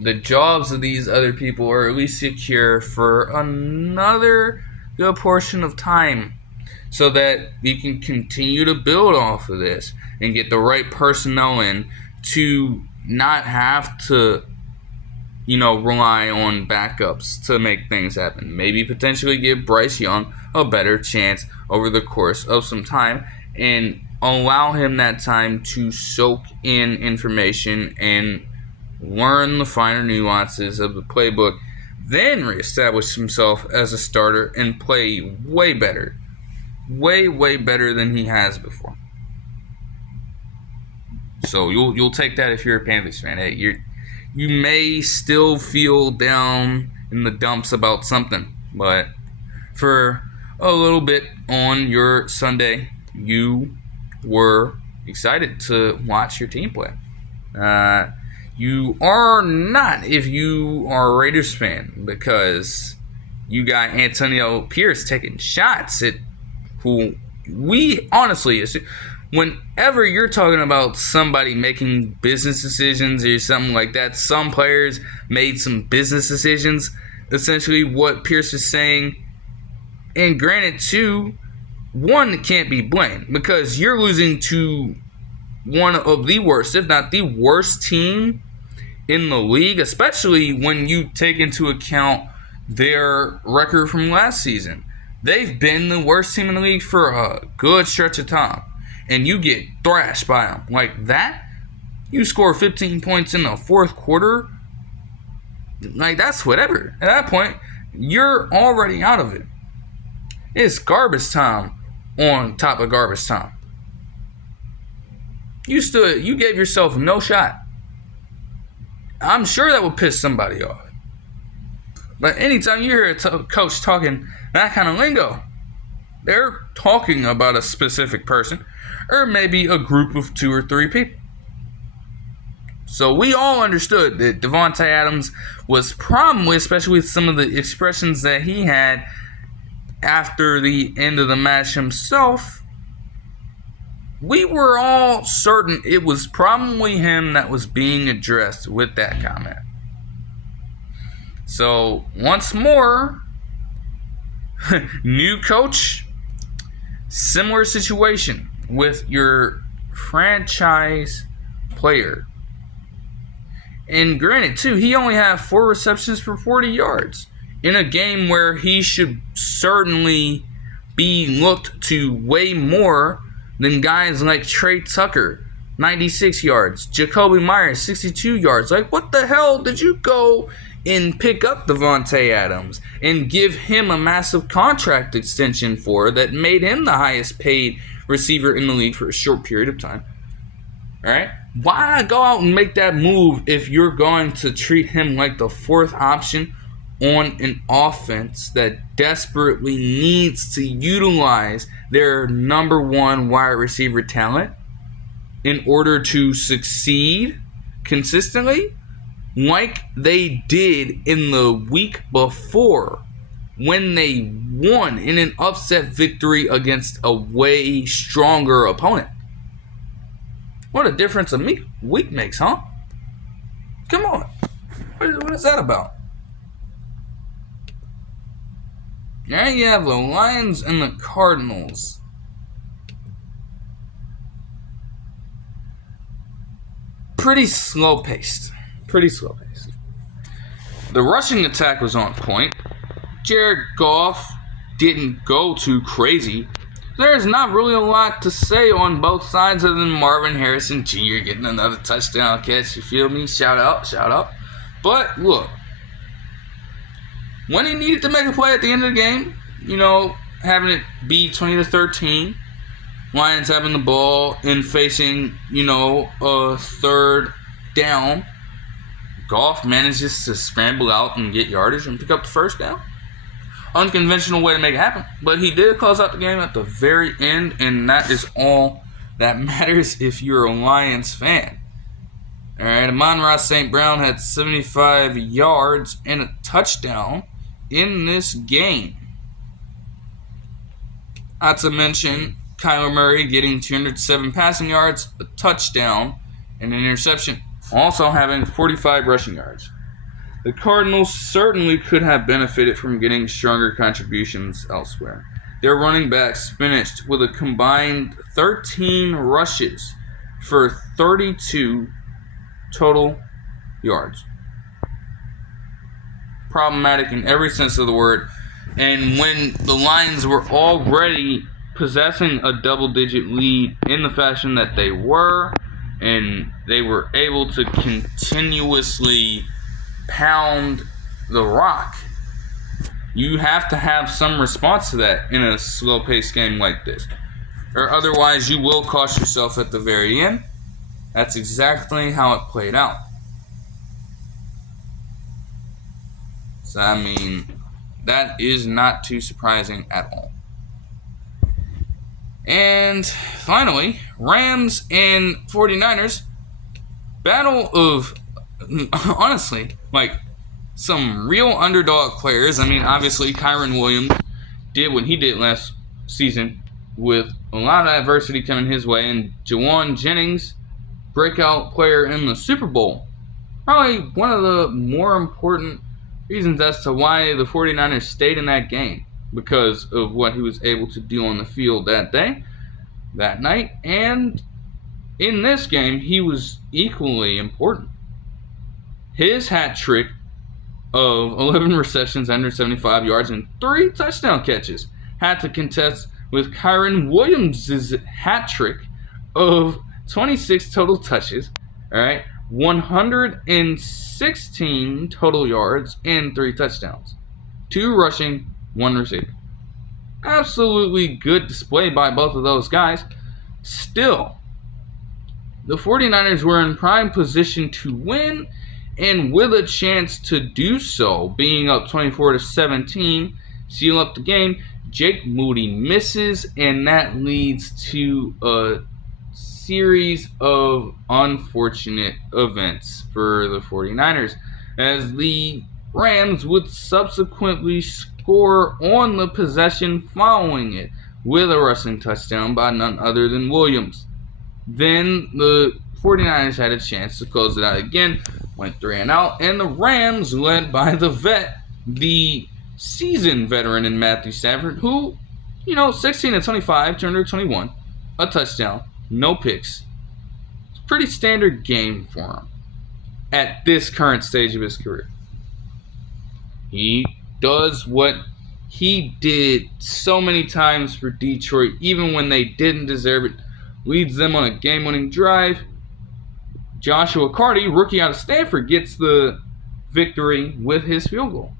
the jobs of these other people are at least secure for another good portion of time, so that we can continue to build off of this and get the right personnel in to not have to, rely on backups to make things happen. Maybe potentially give Bryce Young a better chance over the course of some time and allow him that time to soak in information and learn the finer nuances of the playbook, then reestablish himself as a starter and play way better. Way better than he has before. So you'll take that if you're a Panthers fan. Hey, you may still feel down in the dumps about something, but for a little bit on your Sunday, you were excited to watch your team play. You are not if you are a Raiders fan, because you got Antonio Pierce taking shots at who we honestly assume. Whenever you're talking about somebody making business decisions or something like that, some players made some business decisions. Essentially, what Pierce is saying, and granted, too, one can't be blamed because you're losing to one of the worst, if not the worst team in the league, especially when you take into account their record from last season. They've been the worst team in the league for a good stretch of time, and you get thrashed by them like that. You score 15 points in the fourth quarter. Like, that's whatever. At that point, you're already out of it. It's garbage time on top of garbage time. You gave yourself no shot. I'm sure that would piss somebody off. But anytime you hear a coach talking that kind of lingo, they're talking about a specific person or maybe a group of 2 or 3 people. So we all understood that Davante Adams was probably, especially with some of the expressions that he had after the end of the match himself, we were all certain it was probably him that was being addressed with that comment. So, once more, new coach, similar situation with your franchise player. And granted, too, he only had 4 receptions for 40 yards in a game where he should certainly be looked to way more than guys like Trey Tucker, 96 yards, Jacoby Myers, 62 yards. Like, what the hell did you go and pick up Davante Adams and give him a massive contract extension for that made him the highest paid receiver in the league for a short period of time? All right? Why go out and make that move if you're going to treat him like the 4th option on an offense that desperately needs to utilize their number 1 wide receiver talent in order to succeed consistently, like they did in the week before when they won in an upset victory against a way stronger opponent? What a difference a week makes, huh? Come on. What is that about? Now you have the Lions and the Cardinals. Pretty slow-paced. The rushing attack was on point. Jared Goff didn't go too crazy. There's not really a lot to say on both sides other than Marvin Harrison Jr. getting another touchdown catch. You feel me? Shout out. But look, when he needed to make a play at the end of the game, having it be 20-13, Lions having the ball and facing, a third down, Goff manages to scramble out and get yardage and pick up the first down. Unconventional way to make it happen, but he did close out the game at the very end, and that is all that matters if you're a Lions fan. All right, Amon-Ra St. Brown had 75 yards and a touchdown in this game. Not to mention Kyler Murray getting 207 passing yards, a touchdown, and an interception, also having 45 rushing yards. The Cardinals certainly could have benefited from getting stronger contributions elsewhere. Their running backs finished with a combined 13 rushes for 32 total yards. Problematic in every sense of the word. And when the Lions were already possessing a double-digit lead in the fashion that they were, and they were able to continuously pound the rock, you have to have some response to that in a slow-paced game like this, or otherwise you will cost yourself at the very end. That's exactly how it played out. So, I mean, that is not too surprising at all. And finally, Rams and 49ers. Battle of, honestly, like, some real underdog players. I mean, obviously, Kyren Williams did what he did last season with a lot of adversity coming his way. And Jauan, Jennings, breakout player in the Super Bowl. Probably one of the more important reasons as to why the 49ers stayed in that game, because of what he was able to do on the field that day, that night. And in this game, he was equally important. His hat trick of 11 receptions, under 75 yards, and 3 touchdown catches had to contest with Kyren Williams' hat trick of 26 total touches, all right, 116 total yards, and 3 touchdowns. 2 rushing, 1 receiving. Absolutely good display by both of those guys. Still, the 49ers were in prime position to win, and with a chance to do so, being up 24-17, seal up the game. Jake Moody misses, and that leads to a series of unfortunate events for the 49ers, as the Rams would subsequently score on the possession following it with a rushing touchdown by none other than Williams. Then the 49ers had a chance to close it out again, went 3 and out, and the Rams, led by the vet, the seasoned veteran in Matthew Stafford, who, 16-25, 221, a touchdown, no picks. It's a pretty standard game for him at this current stage of his career. He does what he did so many times for Detroit, even when they didn't deserve it, leads them on a game-winning drive. Joshua Karty, rookie out of Stanford, gets the victory with his field goal.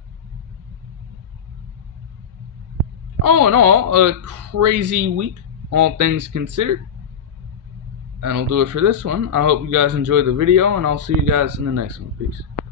All in all, a crazy week, all things considered. That'll do it for this one. I hope you guys enjoyed the video, and I'll see you guys in the next one. Peace.